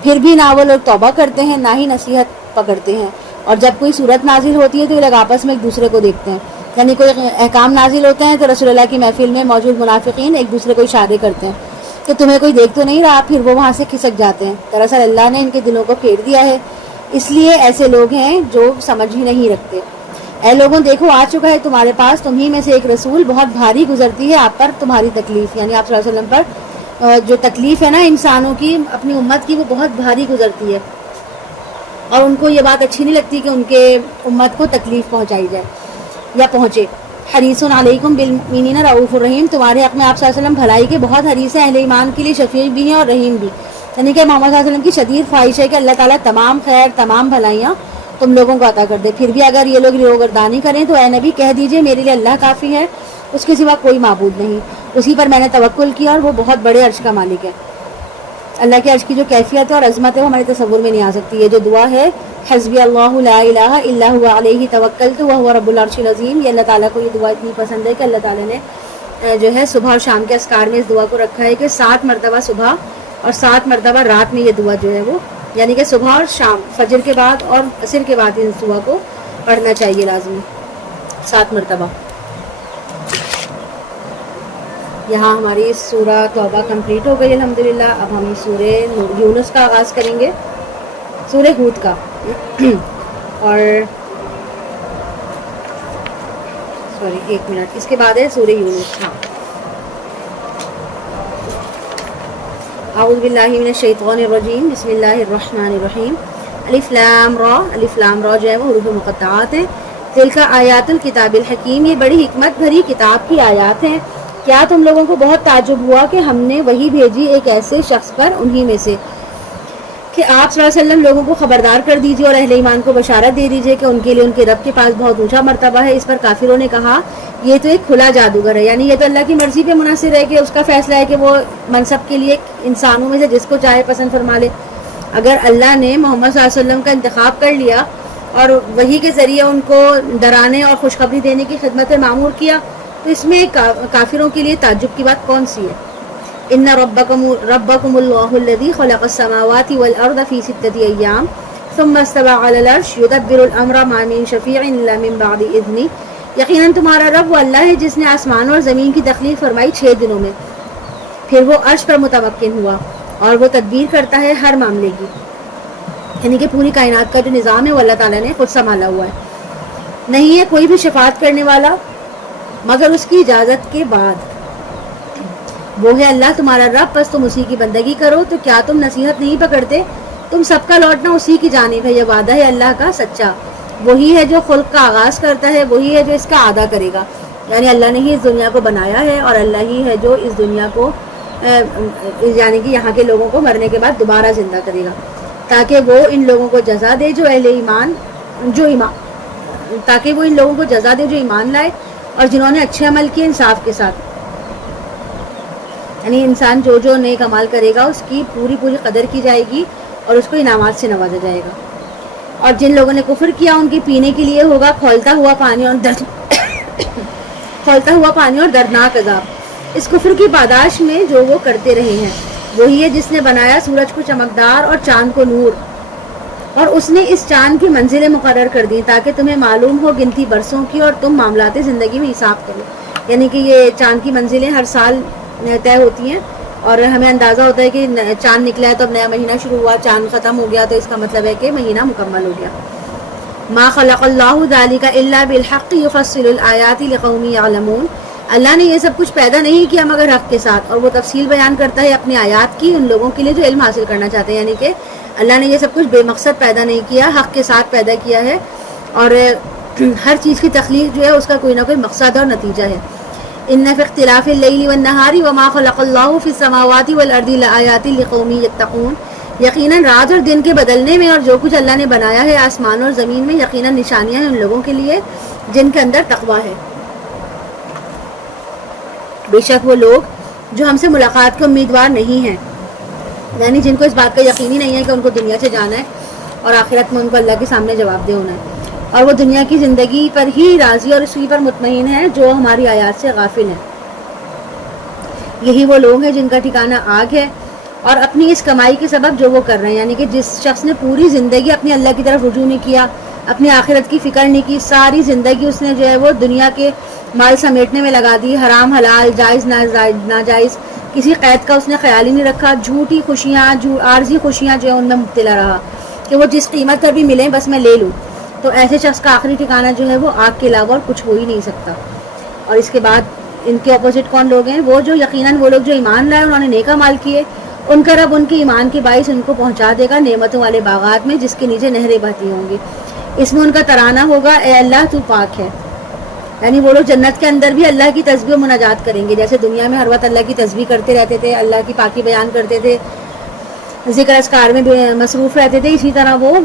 پھر بھی نہ وہ لوگ توبہ کرتے ہیں نہ ہی نصیحت پکڑتے ہیں. اور جب کوئی صورت نازل ہوتی ہے تو یہ لوگ آپس میں ایک دوسرے کو دیکھتے ہیں، یعنی کوئی احکام نازل ہوتے ہیں تو رسول اللہ کی محفل میں موجود منافقین ایک دوسرے کو اشارے کرتے ہیں کہ تمہیں کوئی دیکھ تو نہیں رہا، پھر وہ وہاں سے کھسک جاتے ہیں. دراصل اللہ نے ان کے دلوں کو پھیر دیا ہے، اس لیے ایسے لوگ ہیں جو سمجھ ہی نہیں رکھتے. اے لوگوں دیکھو آ چکا ہے تمہارے پاس تمہیں میں سے ایک رسول، بہت بھاری گزرتی ہے آپ پر تمہاری تکلیف، یعنی آپ صلی اللہ علیہ وسلم پر جو تکلیف ہے نا انسانوں کی، اپنی امت کی، وہ بہت بھاری گزرتی ہے، اور ان کو یہ بات اچھی نہیں لگتی کہ ان کے امت کو تکلیف پہنچائی جائے یا پہنچے. حریص علیکم بالمؤمنین رؤوف الرحیم، تمہارے حق میں آپ صلی اللہ علیہ وسلم بھلائی کے بہت حریص ہیں، اہل ایمان کے لیے شفیع بھی ہیں اور رحیم بھی. یعنی کہ محمد صلی اللہ علیہ وسلم کی شدید خواہش ہے کہ اللہ تعالیٰ تمام خیر، تمام بھلائیاں تم لوگوں کو عطا کر دے. پھر بھی اگر یہ لوگ روگردانی کریں تو اے نبی کہہ دیجئے میرے لیے اللہ کافی ہے، اس کے سوا کوئی معبود نہیں، اسی پر میں نے توکل کیا اور وہ بہت بڑے عرش کا مالک ہے. اللہ کے عرش کی جو کیفیت ہے اور عظمت ہے وہ ہمارے تصور میں نہیں آ سکتی. یہ جو دعا ہے حسبی اللہ لا الہ الا هو علیہ توکلت وهو رب العرش العظیم، یہ اللہ تعالیٰ کو یہ دعا اتنی پسند ہے کہ اللہ تعالیٰ نے جو ہے صبح اور شام کے اذکار میں اس دعا کو رکھا ہے کہ 7 مرتبہ صبح اور 7 مرتبہ رات میں یہ دعا جو ہے وہ، یعنی کہ صبح اور شام، فجر کے بعد اور عصر کے بعد اس دعا کو پڑھنا چاہیے لازمی 7 مرتبہ. یہاں ہماری سورہ توبہ کمپلیٹ ہو گئی الحمدللہ. اب ہم سورہ یونس کا آغاز کریں گے، سورہ ہود کا. اور سوری ایک منٹ، اس کے بعد ہے سورہ یونس. ہاں، اعوذ باللہ من الشیطان الرجیم، بسم اللہ الرحمن الرحیم. الف لام را، الف لام را جو ہے وہ حروف مقطعات ہیں. تلک آیات الکتاب الحکیم، یہ بڑی حکمت بھری کتاب کی آیات ہیں. کیا تم لوگوں کو بہت تعجب ہوا کہ ہم نے وہی بھیجی ایک ایسے شخص پر، انہی میں سے کہ آپ صلی اللہ علیہ وسلم لوگوں کو خبردار کر دیجئے اور اہل ایمان کو بشارت دے دیجئے کہ ان کے لیے ان کے رب کے پاس بہت اونچا مرتبہ ہے. اس پر کافروں نے کہا یہ تو ایک کھلا جادوگر ہے، یعنی یہ تو اللہ کی مرضی پہ منحصر ہے کہ اس کا فیصلہ ہے کہ وہ منصب کے لیے انسانوں میں سے جس کو چاہے پسند فرما لے. اگر اللہ نے محمد صلی اللہ علیہ وسلم کا انتخاب کر لیا اور وہی کے ذریعے ان کو ڈرانے اور خوشخبری دینے کی خدمت میں معمور کیا، تو اس میں کافروں کے لیے تعجب کی بات کون سی ہے؟ ان ربکم اللہ الذی خلق السماوات والارض فی 6 ایام ثم استوى علی العرش یدبر الامر ما من شفیع الا من بعد اذنہ، یقیناً تمہارا رب وہ اللہ ہے جس نے آسمان اور زمین کی تخلیق فرمائی 6 دنوں میں، پھر وہ عرش پر متمکن ہوا اور وہ تدبیر کرتا ہے ہر معاملے کی. یعنی کہ پوری کائنات کا جو نظام ہے وہ اللہ تعالیٰ نے خود سنبھالا ہوا ہے. نہیں ہے کوئی بھی شفاعت کرنے والا مگر اس کی اجازت کے بعد. وہ ہے اللہ تمہارا رب، بس تم اسی کی بندگی کرو. تو کیا تم نصیحت نہیں پکڑتے؟ تم سب کا لوٹنا اسی کی جانب ہے، یہ وعدہ ہے اللہ کا سچا. وہی ہے جو خلق کا آغاز کرتا ہے، وہی ہے جو اس کا اعادہ کرے گا. یعنی اللہ نے ہی اس دنیا کو بنایا ہے اور اللہ ہی ہے جو اس دنیا کو یعنی کہ یہاں کے لوگوں کو مرنے کے بعد دوبارہ زندہ کرے گا، تاکہ وہ ان لوگوں کو جزا دے جو تاکہ وہ ان لوگوں کو جزا دے جو ایمان لائے اور جنہوں نے اچھے عمل کیے انصاف کے ساتھ. یعنی انسان جو نیک عمل کرے گا اس کی پوری قدر کی جائے گی اور اس کو انعامات سے نوازا جائے گا. اور جن لوگوں نے کفر کیا ان کے پینے کے لیے ہوگا کھولتا ہوا پانی اور دردناک عذاب اس کفر کی پاداش میں جو وہ کرتے رہے ہیں. وہی ہے جس نے بنایا سورج کو چمکدار اور چاند کو نور، اور اس نے اس چاند کی منزلیں مقرر کر دی تاکہ تمہیں معلوم ہو گنتی برسوں کی اور تم معاملات زندگی میں حساب کرو. یعنی کہ یہ چاند کی منزلیں ہر سال طے ہوتی ہیں اور ہمیں اندازہ ہوتا ہے کہ چاند نکلا ہے تو اب نیا مہینہ شروع ہوا، چاند ختم ہو گیا تو اس کا مطلب ہے کہ مہینہ مکمل ہو گیا. ما خلق اللہ ذالک الا بالحق یفصل الآیات لقوم یعلمون. اللہ نے یہ سب کچھ پیدا نہیں کیا مگر حق کے ساتھ، اور وہ تفصیل بیان کرتا ہے اپنی آیات کی ان لوگوں کے لیے جو علم حاصل کرنا چاہتے ہیں. یعنی کہ اللہ نے یہ سب کچھ بے مقصد پیدا نہیں کیا، حق کے ساتھ پیدا کیا ہے، اور ہر چیز کی تخلیق جو ہے اس کا کوئی نہ کوئی مقصد اور نتیجہ ہے. ان فی اختلاف اللیل والنہار وما خلق اللہ فی السماوات والارض لآیات لقوم یتقون. یقیناً رات اور دن کے بدلنے میں اور جو کچھ اللہ نے بنایا ہے آسمان اور زمین میں یقیناً نشانیاں ہیں ان لوگوں کے لیے جن کے اندر تقویٰ ہے. بے شک وہ لوگ جو ہم سے ملاقات کے امیدوار نہیں ہیں، یعنی جن کو اس بات کا یقینی نہیں ہے کہ ان کو دنیا سے جانا ہے اور آخرت میں ان کو اللہ کے سامنے جواب دہ ہونا ہے، اور وہ دنیا کی زندگی پر ہی راضی اور اسی پر مطمئن ہے جو ہماری آیات سے غافل ہیں. یہی وہ لوگ ہیں جن کا ٹھکانہ آگ ہے، اور اپنی اس کمائی کے سبب جو وہ کر رہے ہیں، یعنی کہ جس شخص نے پوری زندگی اپنے اللہ کی طرف رجوع نہیں کیا، اپنی آخرت کی فکر نہیں کی، ساری زندگی اس نے جو ہے وہ دنیا کے مال سمیٹنے میں لگا دی، حرام حلال جائز ناجائز کسی قید کا اس نے خیال ہی نہیں رکھا، جھوٹی خوشیاں عارضی خوشیاں جو ہے ان میں مبتلا رہا کہ وہ جس قیمت پر بھی ملیں بس میں لے لوں. تو ایسے شخص کا آخری ٹھکانہ جو ہے وہ آگ کے علاوہ اور کچھ ہو ہی نہیں سکتا. اور اس کے بعد ان کے اپوزٹ کون لوگ ہیں؟ وہ جو یقیناً وہ لوگ جو ایمان لائے انہوں نے نیک اعمال کیے، ان کا رب ان کے ایمان کے باعث ان کو پہنچا دے گا نعمتوں والے باغات میں جس کے نیچے نہریں بہتی ہوں گی. اس میں ان کا ترانہ ہوگا اے اللہ تو پاک ہے. یعنی وہ لوگ جنت کے اندر بھی اللہ کی تسبیح و مناجات کریں گے، جیسے دنیا میں ہر وقت اللہ کی تسبیح کرتے رہتے تھے، اللہ کی پاکی بیان کرتے تھے، ذکر اذکار میں مصروف رہتے تھے، اسی طرح وہ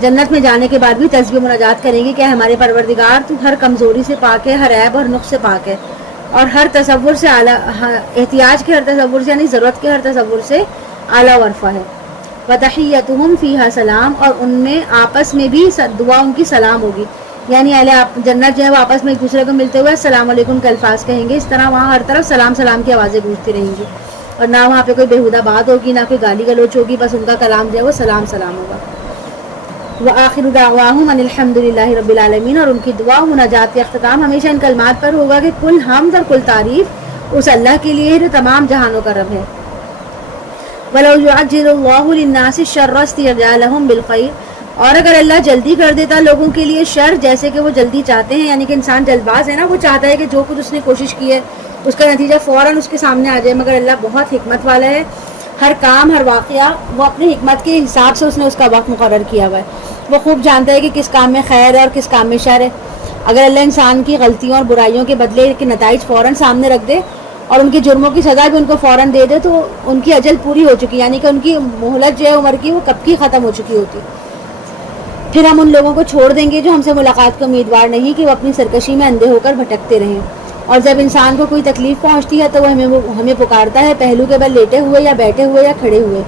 جنت میں جانے کے بعد بھی تسبیح و مناجات کریں گے کہ ہمارے پروردگار تو ہر کمزوری سے پاک ہے، ہر عیب اور نقص سے پاک ہے، اور ہر تصور سے اعلیٰ، احتیاج کے ہر تصور سے یعنی ضرورت کے ہر تصور سے اعلیٰ ورفہ ہے. وَتَحِيَّتُهُمْ فِيهَا سلام، اور ان میں آپس میں بھی دعا ان کی سلام ہوگی. یعنی اہل جنت جو ہے وہ آپس میں ایک دوسرے کو ملتے ہوئے السلام علیکم کے الفاظ کہیں گے. اس طرح وہاں ہر طرف سلام سلام کی آوازیں گونجتی رہیں گی، اور نہ وہاں پہ کوئی بےہودہ بات ہوگی، نہ کوئی گالی گلوچ ہوگی، بس ان کا کلام جو ہے وہ سلام سلام ہوگا. وآخر دعواہم ان الحمد للہ رب العالمین، اور ان کی دعا مناجات کا اختتام ہمیشہ ان کلمات پر ہوگا کہ کل حمد اور کل تعریف اس اللہ کے لیے ہے جو تمام جہانوں کا رب ہے. وَلَوْ يُعَجِّلُ اللَّهُ لِلنَّاسِ الشَّرَّ اسْتِعْجَالَهُم بِالْخَيْرِ، اور اگر اللہ جلدی کر دیتا لوگوں کے لیے شر جیسے کہ وہ جلدی چاہتے ہیں، یعنی کہ انسان جلد باز ہے نا، وہ چاہتا ہے کہ جو کچھ اس نے کوشش کی ہے اس کا نتیجہ فوراً اس کے سامنے آ جائے، مگر اللہ بہت حکمت والا ہے، ہر کام ہر واقعہ وہ اپنی حکمت کے حساب سے اس نے اس کا وقت مقرر کیا ہوا ہے. وہ خوب جانتا ہے کہ کس کام میں خیر ہے اور کس کام میں شر ہے. اگر اللہ انسان کی غلطیوں اور برائیوں کے بدلے کے نتائج فوراً سامنے رکھ دے اور ان کے جرموں کی سزا بھی ان کو فوراً دے دے تو ان کی اجل پوری ہو چکی، یعنی کہ ان کی مہلت جو ہے عمر کی وہ کب کی ختم ہو چکی ہوتی. پھر ہم ان لوگوں کو چھوڑ دیں گے جو ہم سے ملاقات کے امیدوار نہیں کہ وہ اپنی سرکشی میں اندھے ہو کر بھٹکتے رہیں. اور جب انسان کو کوئی تکلیف پہنچتی ہے تو وہ ہمیں پکارتا ہے پہلو کے بل لیٹے ہوئے یا بیٹھے ہوئے یا کھڑے ہوئے.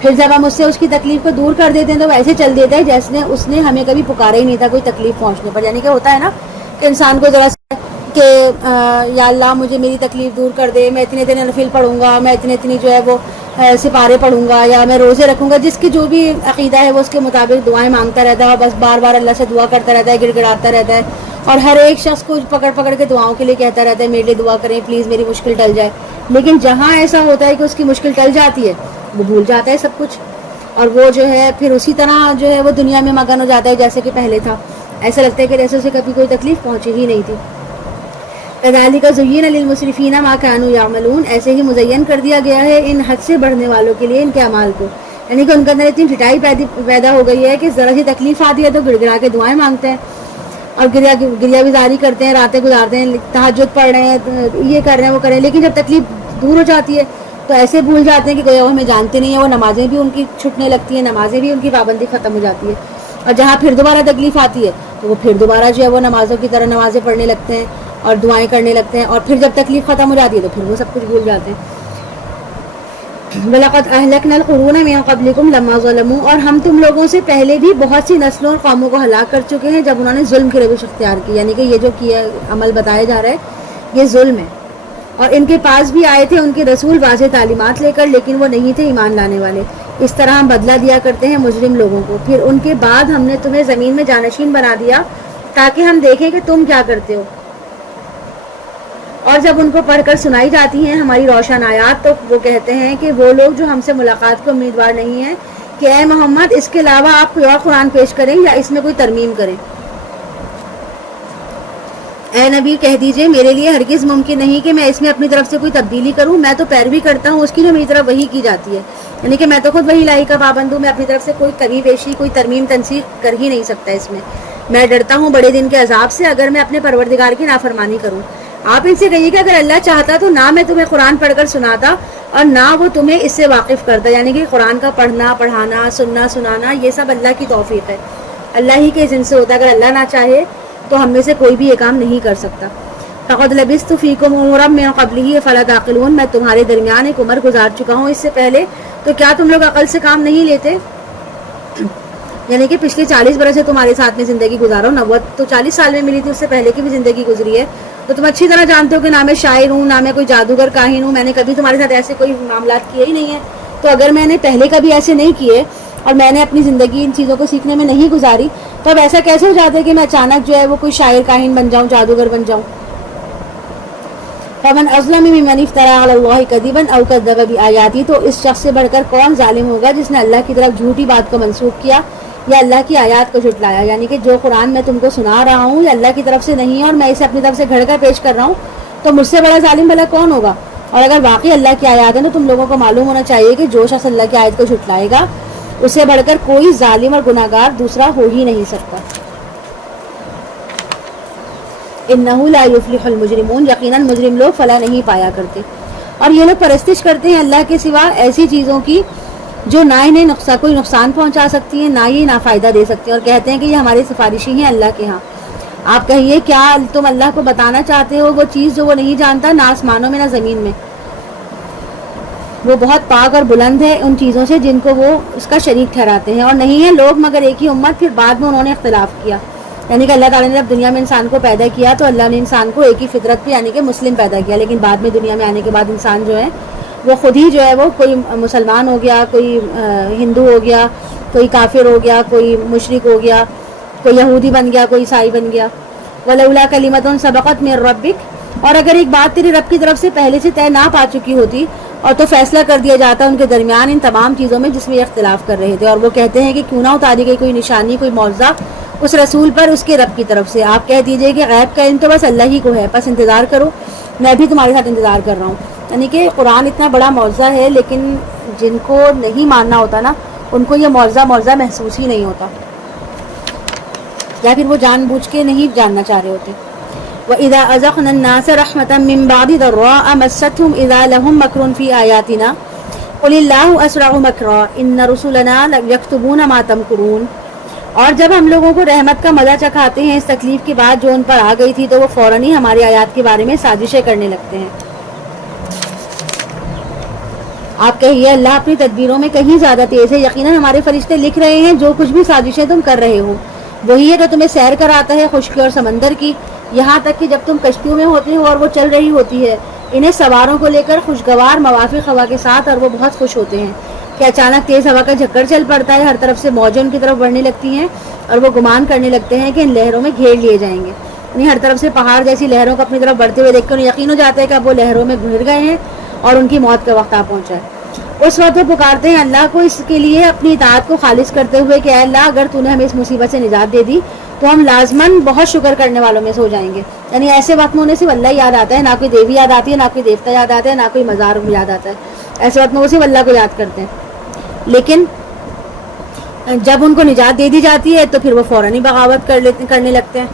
پھر جب ہم اس سے اس کی تکلیف کو دور کر دیتے ہیں تو وہ ایسے چل دیتا ہے جیسے اس نے ہمیں کبھی پکارا ہی نہیں تھا کوئی تکلیف پہنچنے پر. یعنی کہ ہوتا ہے نا کہ انسان کو ذرا سا کہ یا اللہ مجھے میری تکلیف دور کر دے، میں اتنے نفل پڑھوں گا، میں اتنی جو ہے وہ سپارے پڑھوں گا یا میں روزے رکھوں گا، جس کی جو بھی عقیدہ ہے وہ اس کے مطابق دعائیں مانگتا رہتا ہے اور بس بار بار اللہ سے دعا کرتا رہتا ہے، گڑ گڑاتا رہتا ہے، اور ہر ایک شخص کو پکڑ کے دعاؤں کے لیے کہتا رہتا ہے میرے لیے دعا کریں پلیز میری مشکل ٹل جائے. لیکن جہاں ایسا ہوتا ہے کہ اس کی مشکل ٹل جاتی ہے وہ بھول جاتا ہے سب کچھ، اور وہ جو ہے پھر اسی طرح جو ہے وہ دنیا میں مگن ہو جاتا ہے جیسے کہ پہلے تھا. ایسا لگتا ہے کہ جیسے اسے کبھی کوئی تکلیف پہنچی ہی نہیں تھی. کذالک زین للمسرفین ما کانوا یعملون، ایسے ہی مزین کر دیا گیا ہے ان حد سے بڑھنے والوں کے لیے ان کے اعمال کو. یعنی کہ ان کے اندر اتنی ٹھٹائی پیدا ہو گئی ہے کہ ذرا سی تکلیف آتی ہے تو گڑ گڑا کے دعائیں مانگتے ہیں اور گریا بیزاری کرتے ہیں، راتیں گزارتے ہیں، تہجد پڑھ رہے ہیں، یہ کر رہے ہیں وہ کر رہے ہیں، لیکن جب تکلیف دور ہو جاتی ہے تو ایسے بھول جاتے ہیں کہ کوئی وہ ہمیں جانتے نہیں ہیں. وہ نمازیں بھی ان کی چھٹنے لگتی ہیں، نمازیں بھی ان کی پابندی ختم ہو جاتی ہے، اور جہاں پھر دوبارہ تکلیف آتی ہے تو وہ پھر دوبارہ جو ہے وہ نمازوں کی طرح نمازیں پڑھنے لگتے ہیں اور دعائیں کرنے لگتے ہیں، اور پھر جب تکلیف ختم ہو جاتی ہے تو پھر وہ سب کچھ بھول جاتے ہیں. وَلَقَدْ أَهْلَكْنَا الْقُرُونَ مِن قَبْلِكُمْ لَمَّا ظَلَمُوا، اور ہم تم لوگوں سے پہلے بھی بہت سی نسلوں اور قوموں کو ہلاک کر چکے ہیں جب انہوں نے ظلم کی روش اختیار کی. یعنی کہ یہ جو کیا عمل بتایا جا رہا ہے یہ ظلم ہے. اور ان کے پاس بھی آئے تھے ان کے رسول واضح تعلیمات لے کر، لیکن وہ نہیں تھے ایمان لانے والے. اس طرح ہم بدلہ دیا کرتے ہیں مجرم لوگوں کو. پھر ان کے بعد ہم نے تمہیں زمین میں جانشین بنا دیا تاکہ ہم دیکھیں کہ تم کیا کرتے ہو، اور جب ان کو پڑھ کر سنائی جاتی ہیں ہماری روشن آیات تو وہ کہتے ہیں کہ وہ لوگ جو ہم سے ملاقات کے امیدوار نہیں ہیں کہ اے محمد اس کے علاوہ آپ کوئی اور قرآن پیش کریں یا اس میں کوئی ترمیم کریں. اے نبی کہہ دیجئے میرے لیے ہرگز ممکن نہیں کہ میں اس میں اپنی طرف سے کوئی تبدیلی کروں. میں تو پیروی کرتا ہوں اس کی جو میری طرف وحی کی جاتی ہے, یعنی کہ میں تو خود وحی الہی کا پابند ہوں. میں اپنی طرف سے کوئی کمی بیشی کوئی ترمیم تنسیخ کر ہی نہیں سکتا اس میں. میں ڈرتا ہوں بڑے دن کے عذاب سے اگر میں اپنے پروردگار کی نافرمانی کروں. آپ ان سے کہیے کہ اگر اللہ چاہتا تو نہ میں تمہیں قرآن پڑھ کر سناتا اور نہ وہ تمہیں اس سے واقف کرتا. یعنی کہ قرآن کا پڑھنا پڑھانا سننا سنانا یہ سب اللہ کی توفیق ہے, اللہ ہی کے اذن سے ہوتا ہے. اگر اللہ نہ چاہے تو ہم میں سے کوئی بھی یہ کام نہیں کر سکتا. فقد لبثت فیکم عمرا من قبلہ فلا تعقلون, میں تمہارے درمیان ایک عمر گزار چکا ہوں اس سے پہلے, تو کیا تم لوگ عقل سے کام نہیں لیتے. یعنی کہ پچھلے 40 برس سے تمہارے ساتھ میں زندگی گزارا ہوں. نبوت تو 40 سال میں ملی تھی, اس سے پہلے کی بھی زندگی گزری ہے. تو تم اچھی طرح جانتے ہو کہ نہ میں شاعر ہوں نہ میں کوئی جادوگر کاہن ہوں. میں نے کبھی تمہارے ساتھ ایسے کوئی معاملات کیے ہی نہیں ہیں. تو اگر میں نے پہلے کبھی ایسے نہیں کیے اور میں نے اپنی زندگی ان چیزوں کو سیکھنے میں نہیں گزاری, تو اب ایسا کیسے ہو جاتا ہے کہ میں اچانک جو ہے وہ کوئی شاعر کاہن بن جاؤں, جادوگر بن جاؤں. فمن اظلم ممن افترى على الله كذبا او كذب بآياته, تو اس شخص سے بڑھ کر کون ظالم ہوگا جس نے اللہ کی طرف جھوٹی بات کو منسوخ کیا یا اللہ کی آیات کو جھٹلایا. یعنی کہ جو قرآن میں تم کو سنا رہا ہوں یہ اللہ کی طرف سے نہیں ہے اور میں اسے اپنی طرف سے گھڑ کر پیش کر رہا ہوں, تو مجھ سے بڑا ظالم بھلا کون ہوگا. اور اگر واقعی اللہ کی آیات ہے تو تم لوگوں کو معلوم ہونا چاہیے کہ جو شخص اللہ کی آیت کو جھٹلائے گا اس سے بڑھ کر کوئی ظالم اور گناہگار دوسرا ہو ہی نہیں سکتا. انہ لا یفلح المجرمون, یقیناً مجرم لوگ فلاح نہیں پایا کرتے. اور یہ لوگ پرستش کرتے ہیں اللہ کے سوا ایسی چیزوں کی جو نہ انہیں کوئی نقصان پہنچا سکتی ہیں نہ یہ نافائدہ دے سکتی ہیں, اور کہتے ہیں کہ یہ ہمارے سفارشی ہیں اللہ کے ہاں. آپ کہیے کیا تم اللہ کو بتانا چاہتے ہو وہ چیز جو وہ نہیں جانتا, نہ آسمانوں میں نہ زمین میں. وہ بہت پاک اور بلند ہے ان چیزوں سے جن کو وہ اس کا شریک ٹھہراتے ہیں. اور نہیں ہے لوگ مگر ایک ہی امت, پھر بعد میں انہوں نے اختلاف کیا. یعنی کہ اللہ تعالیٰ نے جب دنیا میں انسان کو پیدا کیا تو اللہ نے انسان کو ایک ہی فطرت پہ یعنی کہ مسلم پیدا کیا, لیکن بعد میں دنیا میں آنے کے بعد انسان جو ہے وہ خود ہی جو ہے وہ کوئی مسلمان ہو گیا, کوئی ہندو ہو گیا, کوئی کافر ہو گیا, کوئی مشرک ہو گیا, کوئی یہودی بن گیا, کوئی عیسائی بن گیا. ولولا کلمۃ سبقت من ربک, اور اگر ایک بات تیری رب کی طرف سے پہلے سے طے نہ پا چکی ہوتی اور تو فیصلہ کر دیا جاتا ان کے درمیان ان تمام چیزوں میں جس میں یہ اختلاف کر رہے تھے. اور وہ کہتے ہیں کہ کیوں نہ اتاری گئی کوئی نشانی کوئی معجزہ اس رسول پر اس کے رب کی طرف سے. آپ کہہ دیجئے کہ غیب کا علم تو بس اللہ ہی کو ہے, بس انتظار کرو, میں بھی تمہارے ساتھ انتظار کر رہا ہوں. یعنی کہ قرآن اتنا بڑا معجزہ ہے لیکن جن کو نہیں ماننا ہوتا نا ان کو یہ معجزہ محسوس ہی نہیں ہوتا, یا پھر وہ جان بوجھ کے نہیں جاننا چاہ رہے ہوتے. وَإِذَا أَذَقْنَا النَّاسَ رَحْمَةً مِّن بَعْدِ ضَرَّاءَ مَسَّتْهُمْ إِذَا لَهُم مَّكْرٌ فِي آيَاتِنَا قُلِ اللَّهُ أَسْرَعُ مَكْرًا إِنَّ رُسُلَنَا يَكْتُبُونَ مَا تَمْكُرُونَ. اور جب ہم لوگوں کو رحمت کا مزہ چکھاتے ہیں اس تکلیف کی بات جو ان پر آ گئی تھی تو وہ فوراً ہی ہماری آیات کے بارے میں سازشیں کرنے لگتے ہیں. آپ کہیے اللہ اپنی تدبیروں میں کہیں زیادہ تیز ہے, یقیناً ہمارے فرشتے لکھ رہے ہیں جو کچھ بھی سازشیں تم کر رہے ہو. وہی ہے جو تمہیں سیر کراتا ہے خشکی اور سمندر کی, یہاں تک کہ جب تم کشتیوں میں ہوتے ہو اور وہ چل رہی ہوتی ہے انہیں سواروں کو لے کر خوشگوار موافق ہوا کے ساتھ, اور وہ بہت خوش ہوتے ہیں کہ اچانک تیز ہوا کا جھکڑ چل پڑتا ہے, ہر طرف سے موجیں ان کی طرف بڑھنے لگتی ہیں اور وہ گمان کرنے لگتے ہیں کہ ان لہروں میں گھیر لیے جائیں گے. یعنی ہر طرف سے پہاڑ جیسی لہروں کو اپنی طرف بڑھتے ہوئے دیکھ کر یقین ہو جاتا ہے کہ اب وہ لہروں میں گھر گئے ہیں اور ان کی موت کا وقت آ پہنچا ہے. اس وقت وہ پکارتے ہیں اللہ کو اس کے لیے اپنی اطاعت کو خالص کرتے ہوئے کہ اے اللہ اگر تو نے ہمیں اس مصیبت سے نجات دے دی تو ہم لازماً بہت شکر کرنے والوں میں سے ہو جائیں گے. یعنی ایسے وقت میں انہیں صرف اللہ یاد آتا ہے, نہ کوئی دیوی یاد آتی ہے, نہ کوئی دیوتا یاد آتا ہے, نہ کوئی مزار یاد آتا ہے. ایسے وقت میں وہ صرف اللہ کو یاد کرتے ہیں. لیکن جب ان کو نجات دے دی جاتی ہے تو پھر وہ فوراً ہی بغاوت کرنے لگتے ہیں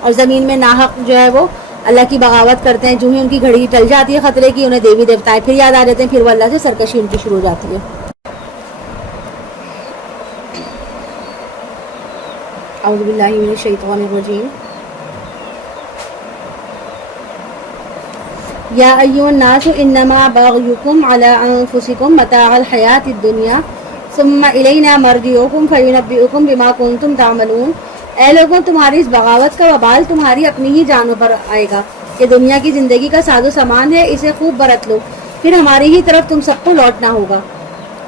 اور زمین میں ناحق جو ہے وہ اللہ کی بغاوت کرتے ہیں. جو ہی ان کی گھڑی ٹل جاتی ہے خطرے کی انہیں دیوی دیوتائیں پھر یاد آ جاتے ہیں, پھر وہ اللہ سے سرکشی ان کی شروع ہو جاتی ہے. اعوذ باللہ من الشیطان الرجیم. یا ایھا الناس انما بغیکم علی انفسکم متاع الحیاۃ الدنیا ثم الینا مرجعکم فینبئکم بما کنتم تعملون. اے لوگوں تمہاری اس بغاوت کا وبال تمہاری اپنی ہی جانوں پر آئے گا. یہ دنیا کی زندگی کا ساز و سامان ہے, اسے خوب برت لو, پھر ہماری ہی طرف تم سب کو لوٹنا ہوگا,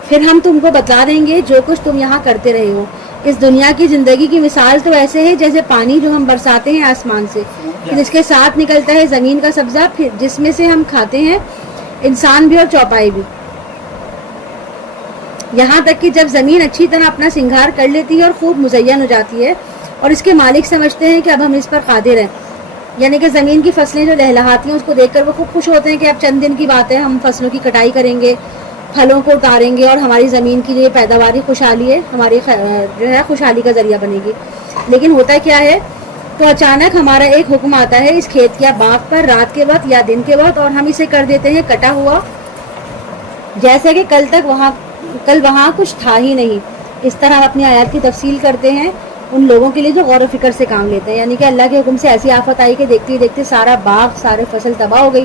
پھر ہم تم کو بتلا دیں گے جو کچھ تم یہاں کرتے رہے ہو. اس دنیا کی زندگی کی مثال تو ایسے ہے جیسے پانی جو ہم برساتے ہیں آسمان سے، پھر اس کے ساتھ نکلتا ہے زمین کا سبزہ، پھر جس میں سے ہم کھاتے ہیں انسان بھی اور چوپائے بھی، یہاں تک کہ جب زمین اچھی طرح اپنا سنگھار کر لیتی ہے اور خوب مزین ہو جاتی ہے اور اس کے مالک سمجھتے ہیں کہ اب ہم اس پر قادر ہیں، یعنی کہ زمین کی فصلیں جو لہلہاتی ہیں اس کو دیکھ کر وہ خوب خوش ہوتے ہیں کہ اب چند دن کی بات ہے، ہم فصلوں کی کٹائی کریں گے، پھلوں کو اتاریں گے اور ہماری زمین کی جو یہ پیداواری خوشحالی ہے ہماری جو ہے خوشحالی کا ذریعہ بنے گی۔ لیکن ہوتا کیا ہے، تو اچانک ہمارا ایک حکم آتا ہے اس کھیت یا باغ پر رات کے وقت یا دن کے وقت، اور ہم اسے کر دیتے ہیں کٹا ہوا، جیسے کہ کل وہاں کچھ تھا ہی نہیں۔ اس طرح ہم اپنی آیات کی تفصیل کرتے ہیں ان لوگوں کے لیے جو غور و فکر سے کام لیتے ہیں، یعنی کہ اللہ کے حکم سے ایسی آفت آئی کہ دیکھتے ہی دیکھتے سارا باغ، سارے فصل تباہ ہو گئی،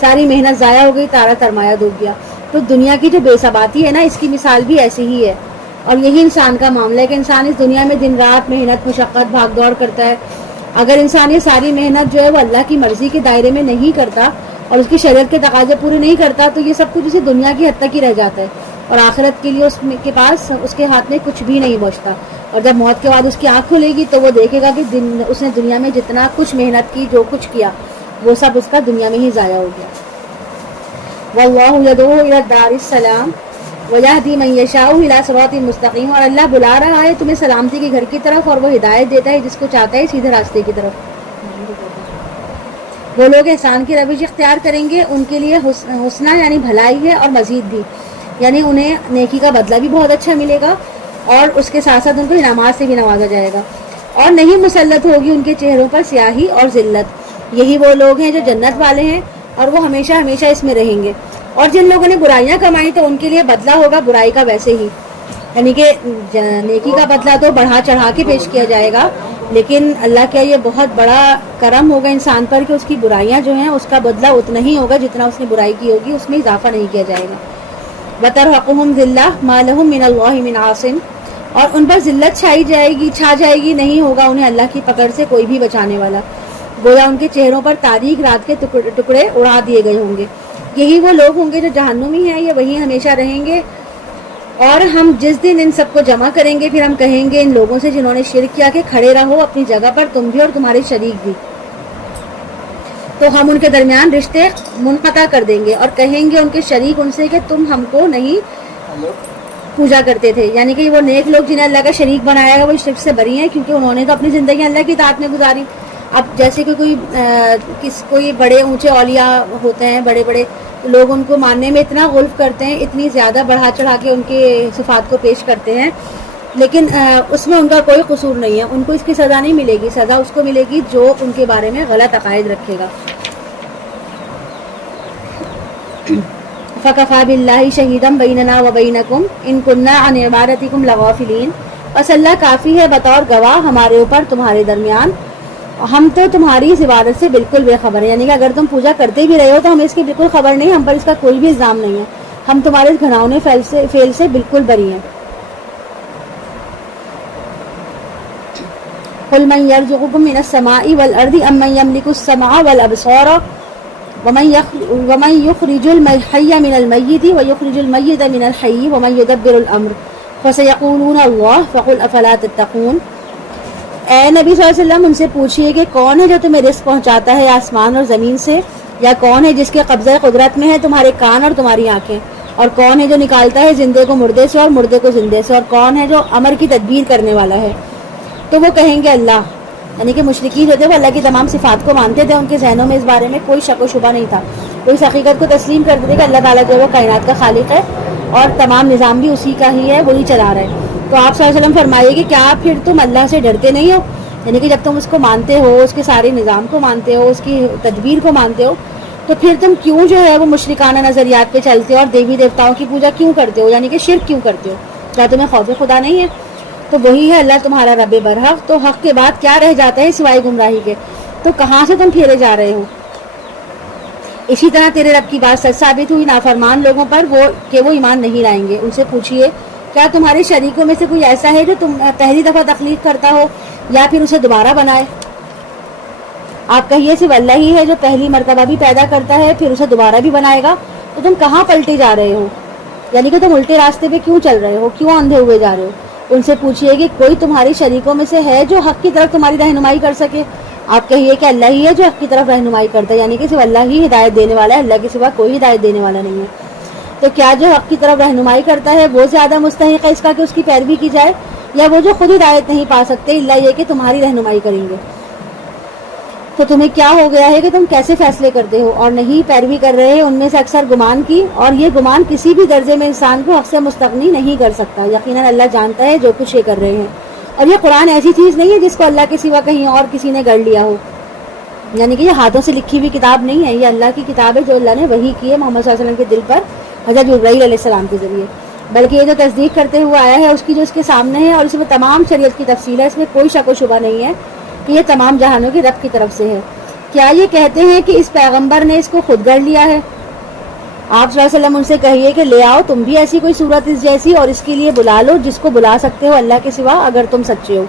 ساری محنت ضائع ہو گئی، تارا سرمایہ ڈوب گیا۔ تو دنیا کی جو بے ثباتی ہے نا، اس کی مثال بھی ایسی ہی ہے، اور یہی انسان کا معاملہ ہے کہ انسان اس دنیا میں دن رات محنت مشقت بھاگ دوڑ کرتا ہے۔ اگر انسان یہ ساری محنت جو ہے وہ اللہ کی مرضی کے دائرے میں نہیں کرتا اور اس کی شریعت کے تقاضے پورے نہیں کرتا، تو یہ سب کچھ اسی دنیا کی حد تک ہی رہ جاتا ہے، اور آخرت کے لیے اس کے ہاتھ میں کچھ بھی نہیں بچتا۔ اور جب موت کے بعد اس کی آنکھ کھلے گی تو وہ دیکھے گا کہ اس نے دنیا میں جتنا کچھ محنت کی، جو کچھ کیا، وہ سب اس کا دنیا میں ہی ضائع ہو گیا۔ واللہ یدعو الی الدار السلام ویہدی من یشاء الی صراط مستقیم، اور اللہ بلا رہا ہے تمہیں سلامتی کے گھر کی طرف، اور وہ ہدایت دیتا ہے جس کو چاہتا ہے سیدھے راستے کی طرف۔ وہ لوگ احسان کی روش اختیار کریں گے، ان کے لیے حسنہ یعنی بھلائی ہے، اور مزید بھی یعنی انہیں نیکی کا بدلہ بھی بہت اچھا ملے گا، اور اس کے ساتھ ساتھ ان کو انعامات سے بھی نوازا جائے گا، اور نہیں مسلط ہوگی ان کے چہروں پر سیاہی اور ذلت۔ یہی وہ لوگ ہیں جو جنت والے ہیں، اور وہ ہمیشہ ہمیشہ اس میں رہیں گے۔ اور جن لوگوں نے برائیاں کمائی تو ان کے لیے بدلہ ہوگا برائی کا ویسے ہی، یعنی کہ نیکی کا بدلہ تو بڑھا چڑھا کے پیش کیا جائے گا، لیکن اللہ کا یہ بہت بڑا کرم ہوگا انسان پر کہ اس کی برائیاں جو ہیں اس کا بدلہ اتنا ہی ہوگا جتنا اس نے برائی کی ہوگی، اس میں اضافہ نہیں کیا جائے گا۔ وَتَرْهَقُهُمْ ذِلَّةٌ مَا لَهُم مِّنَ اللَّهِ مِنْ عَاصِمٍ، اور ان پر ذلت چھا جائے گی، نہیں ہوگا انہیں اللہ کی پکڑ سے کوئی بھی بچانے والا، گویا ان کے چہروں پر تاریک رات کے ٹکڑے اڑا دیے گئے ہوں گے۔ یہی وہ لوگ ہوں گے جو جہنمی ہیں، یہ وہیں ہمیشہ رہیں گے۔ اور ہم جس دن ان سب کو جمع کریں گے، پھر ہم کہیں گے ان لوگوں سے جنہوں نے شرک کیا کہ کھڑے رہو اپنی جگہ پر، تم بھی اور تمہارے شریک بھی، تو ہم ان کے درمیان رشتے منقطع کر دیں گے، اور کہیں گے ان کے شریک ان سے کہ تم ہم کو نہیں پوجا کرتے تھے، یعنی کہ وہ نیک لوگ جنہیں اللہ کا شریک بنایا گا وہ شرک سے بری ہیں، کیونکہ انہوں نے تو اپنی زندگی اللہ کی اطاعت میں گزاری۔ اب جیسے کہ کوئی بڑے اونچے اولیاء ہوتے ہیں، بڑے بڑے لوگ ان کو ماننے میں اتنا غلف کرتے ہیں، اتنی زیادہ بڑھا چڑھا کے ان کے صفات کو پیش کرتے ہیں، لیکن اس میں ان کا کوئی قصور نہیں ہے، ان کو اس کی سزا نہیں ملے گی، سزا اس کو ملے گی جو ان کے بارے میں غلط عقائد رکھے گا۔ فَكَفَى بِاللَّهِ شَهِيدًا بَيْنَنَا وَبَيْنَكُمْ إِن كُنَّا عَنْ عِبَادَتِكُمْ لَغَافِلِينَ، بس اللہ کافی ہے بطور گواہ ہمارے اوپر تمہارے درمیان، ہم تو تمہاری اس عبادت سے بالکل بے خبر ہیں، یعنی کہ اگر تم پوجا کرتے بھی رہے ہو تو ہمیں اس کی بالکل خبر نہیں، ہم پر اس کا کوئی بھی الزام نہیں ہے، ہم تمہارے اس گھناؤنے فعل سے بالکل بری ہیں۔ قُلْ مَنْ يَرْزُقُكُم مِّنَ السَّمَاءِ وَالْأَرْضِ أَمَّن يَمْلِكُ السَّمْعَ وَالْأَبْصَارَ وَمَنْ يُخْرِجُ الْحَيَّ مِنَ الْمَيِّتِ وَيُخْرِجُ الْمَيِّتَ مِنَ الْحَيِّ وَمَنْ يُدَبِّرُ الْأَمْرَ فَسَيَقُولُونَ اللَّهُ فَقُلْ أَفَلَا تَتَّقُونَ۔ اے نبی صلی اللہ علیہ وسلم ان سے پوچھئے کہ کون ہے جو تمہیں رزق پہنچاتا ہے آسمان اور زمین سے، یا کون ہے جس کے قبضہ قدرت میں ہے تمہارے کان اور تمہاری آنکھیں، اور کون ہے جو نکالتا ہے زندے کو مردے سے اور مردے کو زندے سے، اور کون ہے جو امر کی تدبیر کرنے والا ہے، تو وہ کہیں گے اللہ، یعنی کہ مشرکین جو تھے وہ اللہ کی تمام صفات کو مانتے تھے، ان کے ذہنوں میں اس بارے میں کوئی شک و شبہ نہیں تھا، وہ اس حقیقت کو تسلیم کرتے تھے کہ اللہ تعالیٰ جو ہے وہ کائنات کا خالق ہے اور تمام نظام بھی اسی کا ہی ہے، وہی چلا رہا ہے۔ تو آپ صلی اللہ علیہ وسلم فرمائیے کہ کیا پھر تم اللہ سے ڈرتے نہیں ہو، یعنی کہ جب تم اس کو مانتے ہو، اس کے سارے نظام کو مانتے ہو، اس کی تدبیر کو مانتے ہو، تو پھر تم کیوں جو ہے وہ مشرکانہ نظریات پہ چلتے ہو اور دیوی دیوتاؤں کی پوجا کیوں کرتے ہو، یعنی کہ شرک کیوں کرتے ہو؟ کیا تمہیں خوف خدا نہیں ہے؟ تو وہی ہے اللہ تمہارا رب برحق، تو حق کے بعد کیا رہ جاتا ہے سوائے گمراہی کے، تو کہاں سے تم پھیرے جا رہے ہو؟ اسی طرح تیرے رب کی بات سچ ثابت ہوئی نافرمان لوگوں پر کہ وہ ایمان نہیں لائیں گے۔ ان سے پوچھئے کیا تمہارے شریکوں میں سے کوئی ایسا ہے جو تم پہلی دفعہ تخلیق کرتا ہو یا پھر اسے دوبارہ بنائے؟ آپ کہیے صرف اللہ ہی ہے جو پہلی مرتبہ بھی پیدا کرتا ہے پھر اسے دوبارہ بھی بنائے گا، تو تم کہاں پلٹے جا رہے ہو؟ یعنی کہ تم الٹے راستے پہ کیوں چل رہے ہو، کیوں اندھے ہوئے جا رہے ہو؟ ان سے پوچھیے کہ کوئی تمہاری شریکوں میں سے ہے جو حق کی طرف تمہاری رہنمائی کر سکے؟ آپ کہیے کہ اللہ ہی ہے جو حق کی طرف رہنمائی کرتا ہے، یعنی کہ صرف اللہ ہی ہدایت دینے والا ہے، اللہ کے سوا کوئی ہدایت دینے والا نہیں ہے۔ تو کیا جو حق کی طرف رہنمائی کرتا ہے وہ زیادہ مستحق ہے اس کا کہ اس کی پیروی کی جائے، یا وہ جو خود ہدایت نہیں پا سکتے الا یہ کہ تمہاری رہنمائی کریں گے؟ تو تمہیں کیا ہو گیا ہے کہ تم کیسے فیصلے کرتے ہو اور نہیں پیروی کر رہے ہیں ان میں سے اکثر گمان کی، اور یہ گمان کسی بھی درجے میں انسان کو حق سے مستغنی نہیں کر سکتا۔ یقیناً اللہ جانتا ہے جو کچھ یہ کر رہے ہیں۔ اور یہ قرآن ایسی چیز نہیں ہے جس کو اللہ کے سوا کہیں اور کسی نے گڑھ لیا ہو، یعنی کہ یہ ہاتھوں سے لکھی ہوئی کتاب نہیں ہے، یہ اللہ کی کتاب ہے جو اللہ نے وحی کی ہے محمد صلی اللہ علیہ وسلم کے دل پر حضرت جبرائیل علیہ السلام کے ذریعے، بلکہ یہ جو تصدیق کرتے ہوئے آیا ہے اس کی جو اس کے سامنے ہے، اور اس میں تمام شریعت کی تفصیل ہے، اس میں کوئی شک و شبہ نہیں ہے کہ یہ تمام جہانوں کی رب کی طرف سے ہے۔ کیا یہ کہتے ہیں کہ اس پیغمبر نے اس کو خود گڑھ لیا ہے؟ آپ صلی اللہ علیہ وسلم ان سے کہیے کہ لے آؤ تم بھی ایسی کوئی صورت اس جیسی، اور اس کے لیے بلا لو جس کو بلا سکتے ہو اللہ کے سوا اگر تم سچے ہو۔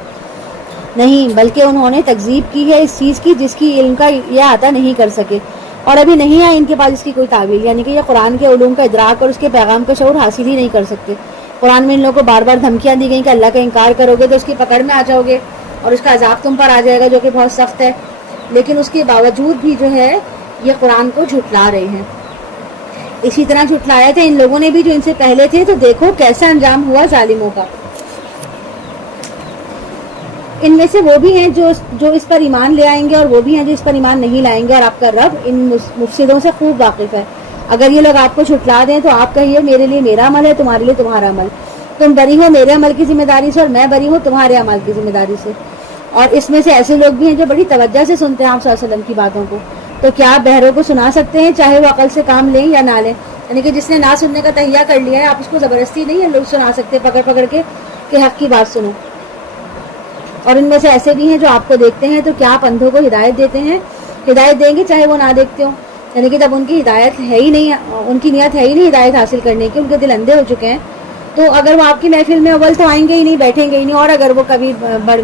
نہیں، بلکہ انہوں نے تکذیب کی ہے اس چیز کی جس کی علم کا یہ احاطہ نہیں کر سکے، اور ابھی نہیں آئی ان کے پاس اس کی کوئی تعویل، یعنی کہ یہ قرآن کے علوم کا ادراک اور اس کے پیغام کا شعور حاصل ہی نہیں کر سکتے۔ قرآن میں ان لوگوں کو بار بار دھمکیاں دی گئیں کہ اللہ کا انکار کرو گے تو اس کی پکڑ میں آ جاؤ گے اور اس کا عذاب تم پر آ جائے گا جو کہ بہت سخت ہے، لیکن اس کے باوجود بھی جو ہے یہ قرآن کو جھٹلا رہے ہیں۔ اسی طرح جھٹلایا تھا ان لوگوں نے بھی جو ان سے پہلے تھے، تو دیکھو کیسا انجام ہوا ظالموں کا۔ ان میں سے وہ بھی ہیں جو اس پر ایمان لے آئیں گے، اور وہ بھی ہیں جو اس پر ایمان نہیں لائیں گے، اور آپ کا رب ان مفسدوں سے خوب واقف ہے۔ اگر یہ لوگ آپ کو جھٹلا دیں تو آپ کہیے میرے لیے میرا عمل ہے، تمہارے لیے تمہارا عمل، تم بری ہو میرے عمل کی ذمہ داری سے اور میں بری ہوں تمہارے عمل کی ذمہ داری سے۔ اور اس میں سے ایسے لوگ بھی ہیں جو بڑی توجہ سے سنتے ہیں آپ صلی اللہ علیہ وسلم کی باتوں کو، تو کیا آپ بہروں کو سنا سکتے ہیں چاہے وہ عقل سے کام لیں یا نہ لیں؟ یعنی کہ جس نے نہ سننے کا تہیہ کر لیا ہے آپ اس کو زبردستی نہیں ہے لوگ سنا سکتے پکڑ پکڑ کے کہ حق کی بات سنو۔ اور ان میں سے ایسے بھی ہیں جو آپ کو دیکھتے ہیں، تو کیا آپ اندھوں کو ہدایت دیتے ہیں؟ ہدایت دیں گے چاہے وہ نہ دیکھتے ہوں، یعنی کہ جب ان کی ہدایت ہے ہی نہیں، ان کی نیت ہے ہی نہیں ہدایت حاصل کرنے کی، ان کے دل اندھے ہو چکے ہیں، تو اگر وہ آپ کی محفل میں اول تو آئیں گے ہی نہیں، بیٹھیں گے ہی نہیں، اور اگر وہ کبھی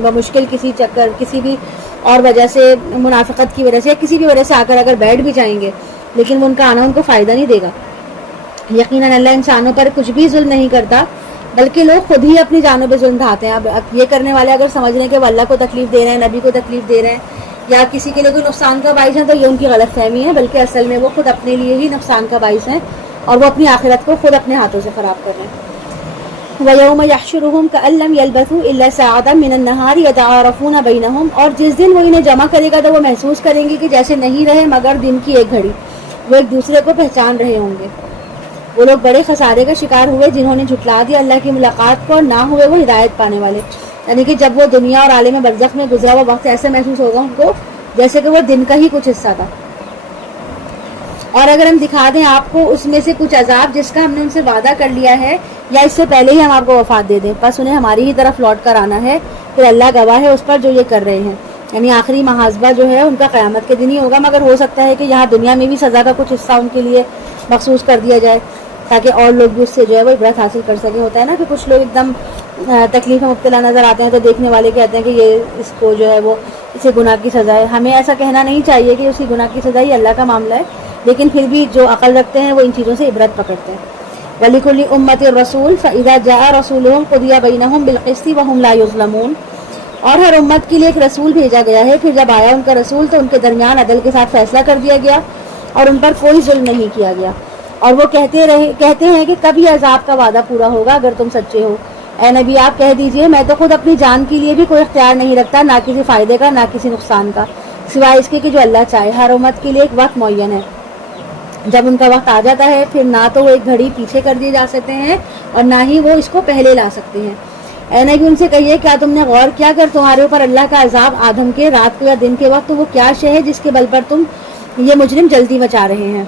بمشکل کسی چکر کسی بھی اور وجہ سے، منافقت کی وجہ سے یا کسی بھی وجہ سے آ کر اگر بیٹھ بھی جائیں گے، لیکن ان کا آنا ان کو فائدہ نہیں دے گا۔ یقیناً اللہ انسانوں پر کچھ بھی ظلم نہیں کرتا، بلکہ لوگ خود ہی اپنی جانوں پہ ظلم ڈھاتے ہیں۔ اب یہ کرنے والے اگر سمجھ رہے ہیں کہ وہ اللہ کو تکلیف دے رہے ہیں، نبی کو تکلیف دے رہے ہیں، یا کسی کے لیے کوئی نقصان کا باعث ہے، تو یہ ان کی غلط فہمی ہے، بلکہ اصل میں وہ خود اپنے لیے ہی نقصان کا باعث ہیں، اور وہ اپنی آخرت کو خود اپنے ہاتھوں سے خراب کر رہے ہیں۔ وَيَوْمَ يَحْشُرُهُمْ كَأَن لَّمْ يَلْبَثُوا إِلَّا سَاعَةً مِّنَ النَّهَارِ يَتَعَارَفُونَ بَيْنَهُمْ، اور جس دن وہ انہیں جمع کرے گا تو وہ محسوس کریں گے کہ جیسے نہیں رہے مگر دن کی ایک گھڑی، وہ ایک دوسرے کو پہچان رہے ہوں گے۔ وہ لوگ بڑے خسارے کا شکار ہوئے جنہوں نے جھٹلا دیا اللہ کی ملاقات کو، اور نہ ہوئے وہ ہدایت پانے والے، یعنی کہ جب وہ دنیا اور عالم برزخ میں گزرا ہوا وقت ایسے محسوس ہوگا ان کو جیسے کہ وہ دن کا ہی کچھ حصہ تھا۔ اور اگر ہم دکھا دیں آپ کو اس میں سے کچھ عذاب جس کا ہم نے ان سے وعدہ کر لیا ہے، یا اس سے پہلے ہی ہم آپ کو وفات دے دیں، بس انہیں ہماری ہی طرف لوٹ کر آنا ہے، پھر اللہ گواہ ہے اس پر جو یہ کر رہے ہیں، یعنی آخری محاسبہ جو ہے ان کا قیامت کے دن ہی ہوگا، مگر ہو سکتا ہے کہ یہاں دنیا میں بھی سزا کا کچھ حصہ ان کے لیے مخصوص کر دیا جائے تاکہ اور لوگ بھی اس سے جو ہے وہ عبرت حاصل کر سکیں۔ ہوتا ہے نا کہ کچھ لوگ ایک دم تکلیف میں مبتلا نظر آتے ہیں تو دیکھنے والے کہتے ہیں کہ یہ اس کو جو ہے وہ اسے گناہ کی سزا ہے۔ ہمیں ایسا کہنا نہیں چاہیے کہ اس کی گناہ کی سزا ہی اللہ کا معاملہ ہے، لیکن پھر بھی جو عقل رکھتے ہیں وہ ان چیزوں سے عبرت پکڑتے ہیں۔ وَلِكُلِّ أُمَّةٍ رَسُولٌ فَإِذَا جَاءَ رَسُولُهُمْ قُضِيَ بَيْنَهُمْ بِالْقِسْطِ وَهُمْ لَا يُظْلَمُونَ، اور ہر امت کے لیے ایک رسول بھیجا گیا ہے، پھر جب آیا ان کا رسول تو ان کے درمیان عدل کے ساتھ فیصلہ کر دیا گیا اور ان پر کوئی ظلم نہیں کیا گیا۔ اور وہ کہتے ہیں کہ کبھی عذاب کا وعدہ پورا ہوگا اگر تم سچے ہو۔ اے نبی آپ کہہ دیجئے میں تو خود اپنی جان کے لیے بھی کوئی اختیار نہیں رکھتا، نہ کسی فائدے کا نہ کسی نقصان کا، سوائے اس کے کہ جو اللہ چاہے۔ ہر امت کے لیے ایک وقت معین ہے، جب ان کا وقت آ جاتا ہے پھر نہ تو وہ ایک گھڑی پیچھے کر دیے جا سکتے ہیں اور نہ ہی وہ اس کو پہلے لا سکتے ہیں۔ اے نبی ان سے کہیے کیا تم نے غور کیا کر تمہارے اوپر اللہ کا عذاب آدم کے رات کو یا دن کے وقت، تو وہ کیا شے ہے جس کے بل پر تم یہ مجرم جلدی مچا رہے ہیں؟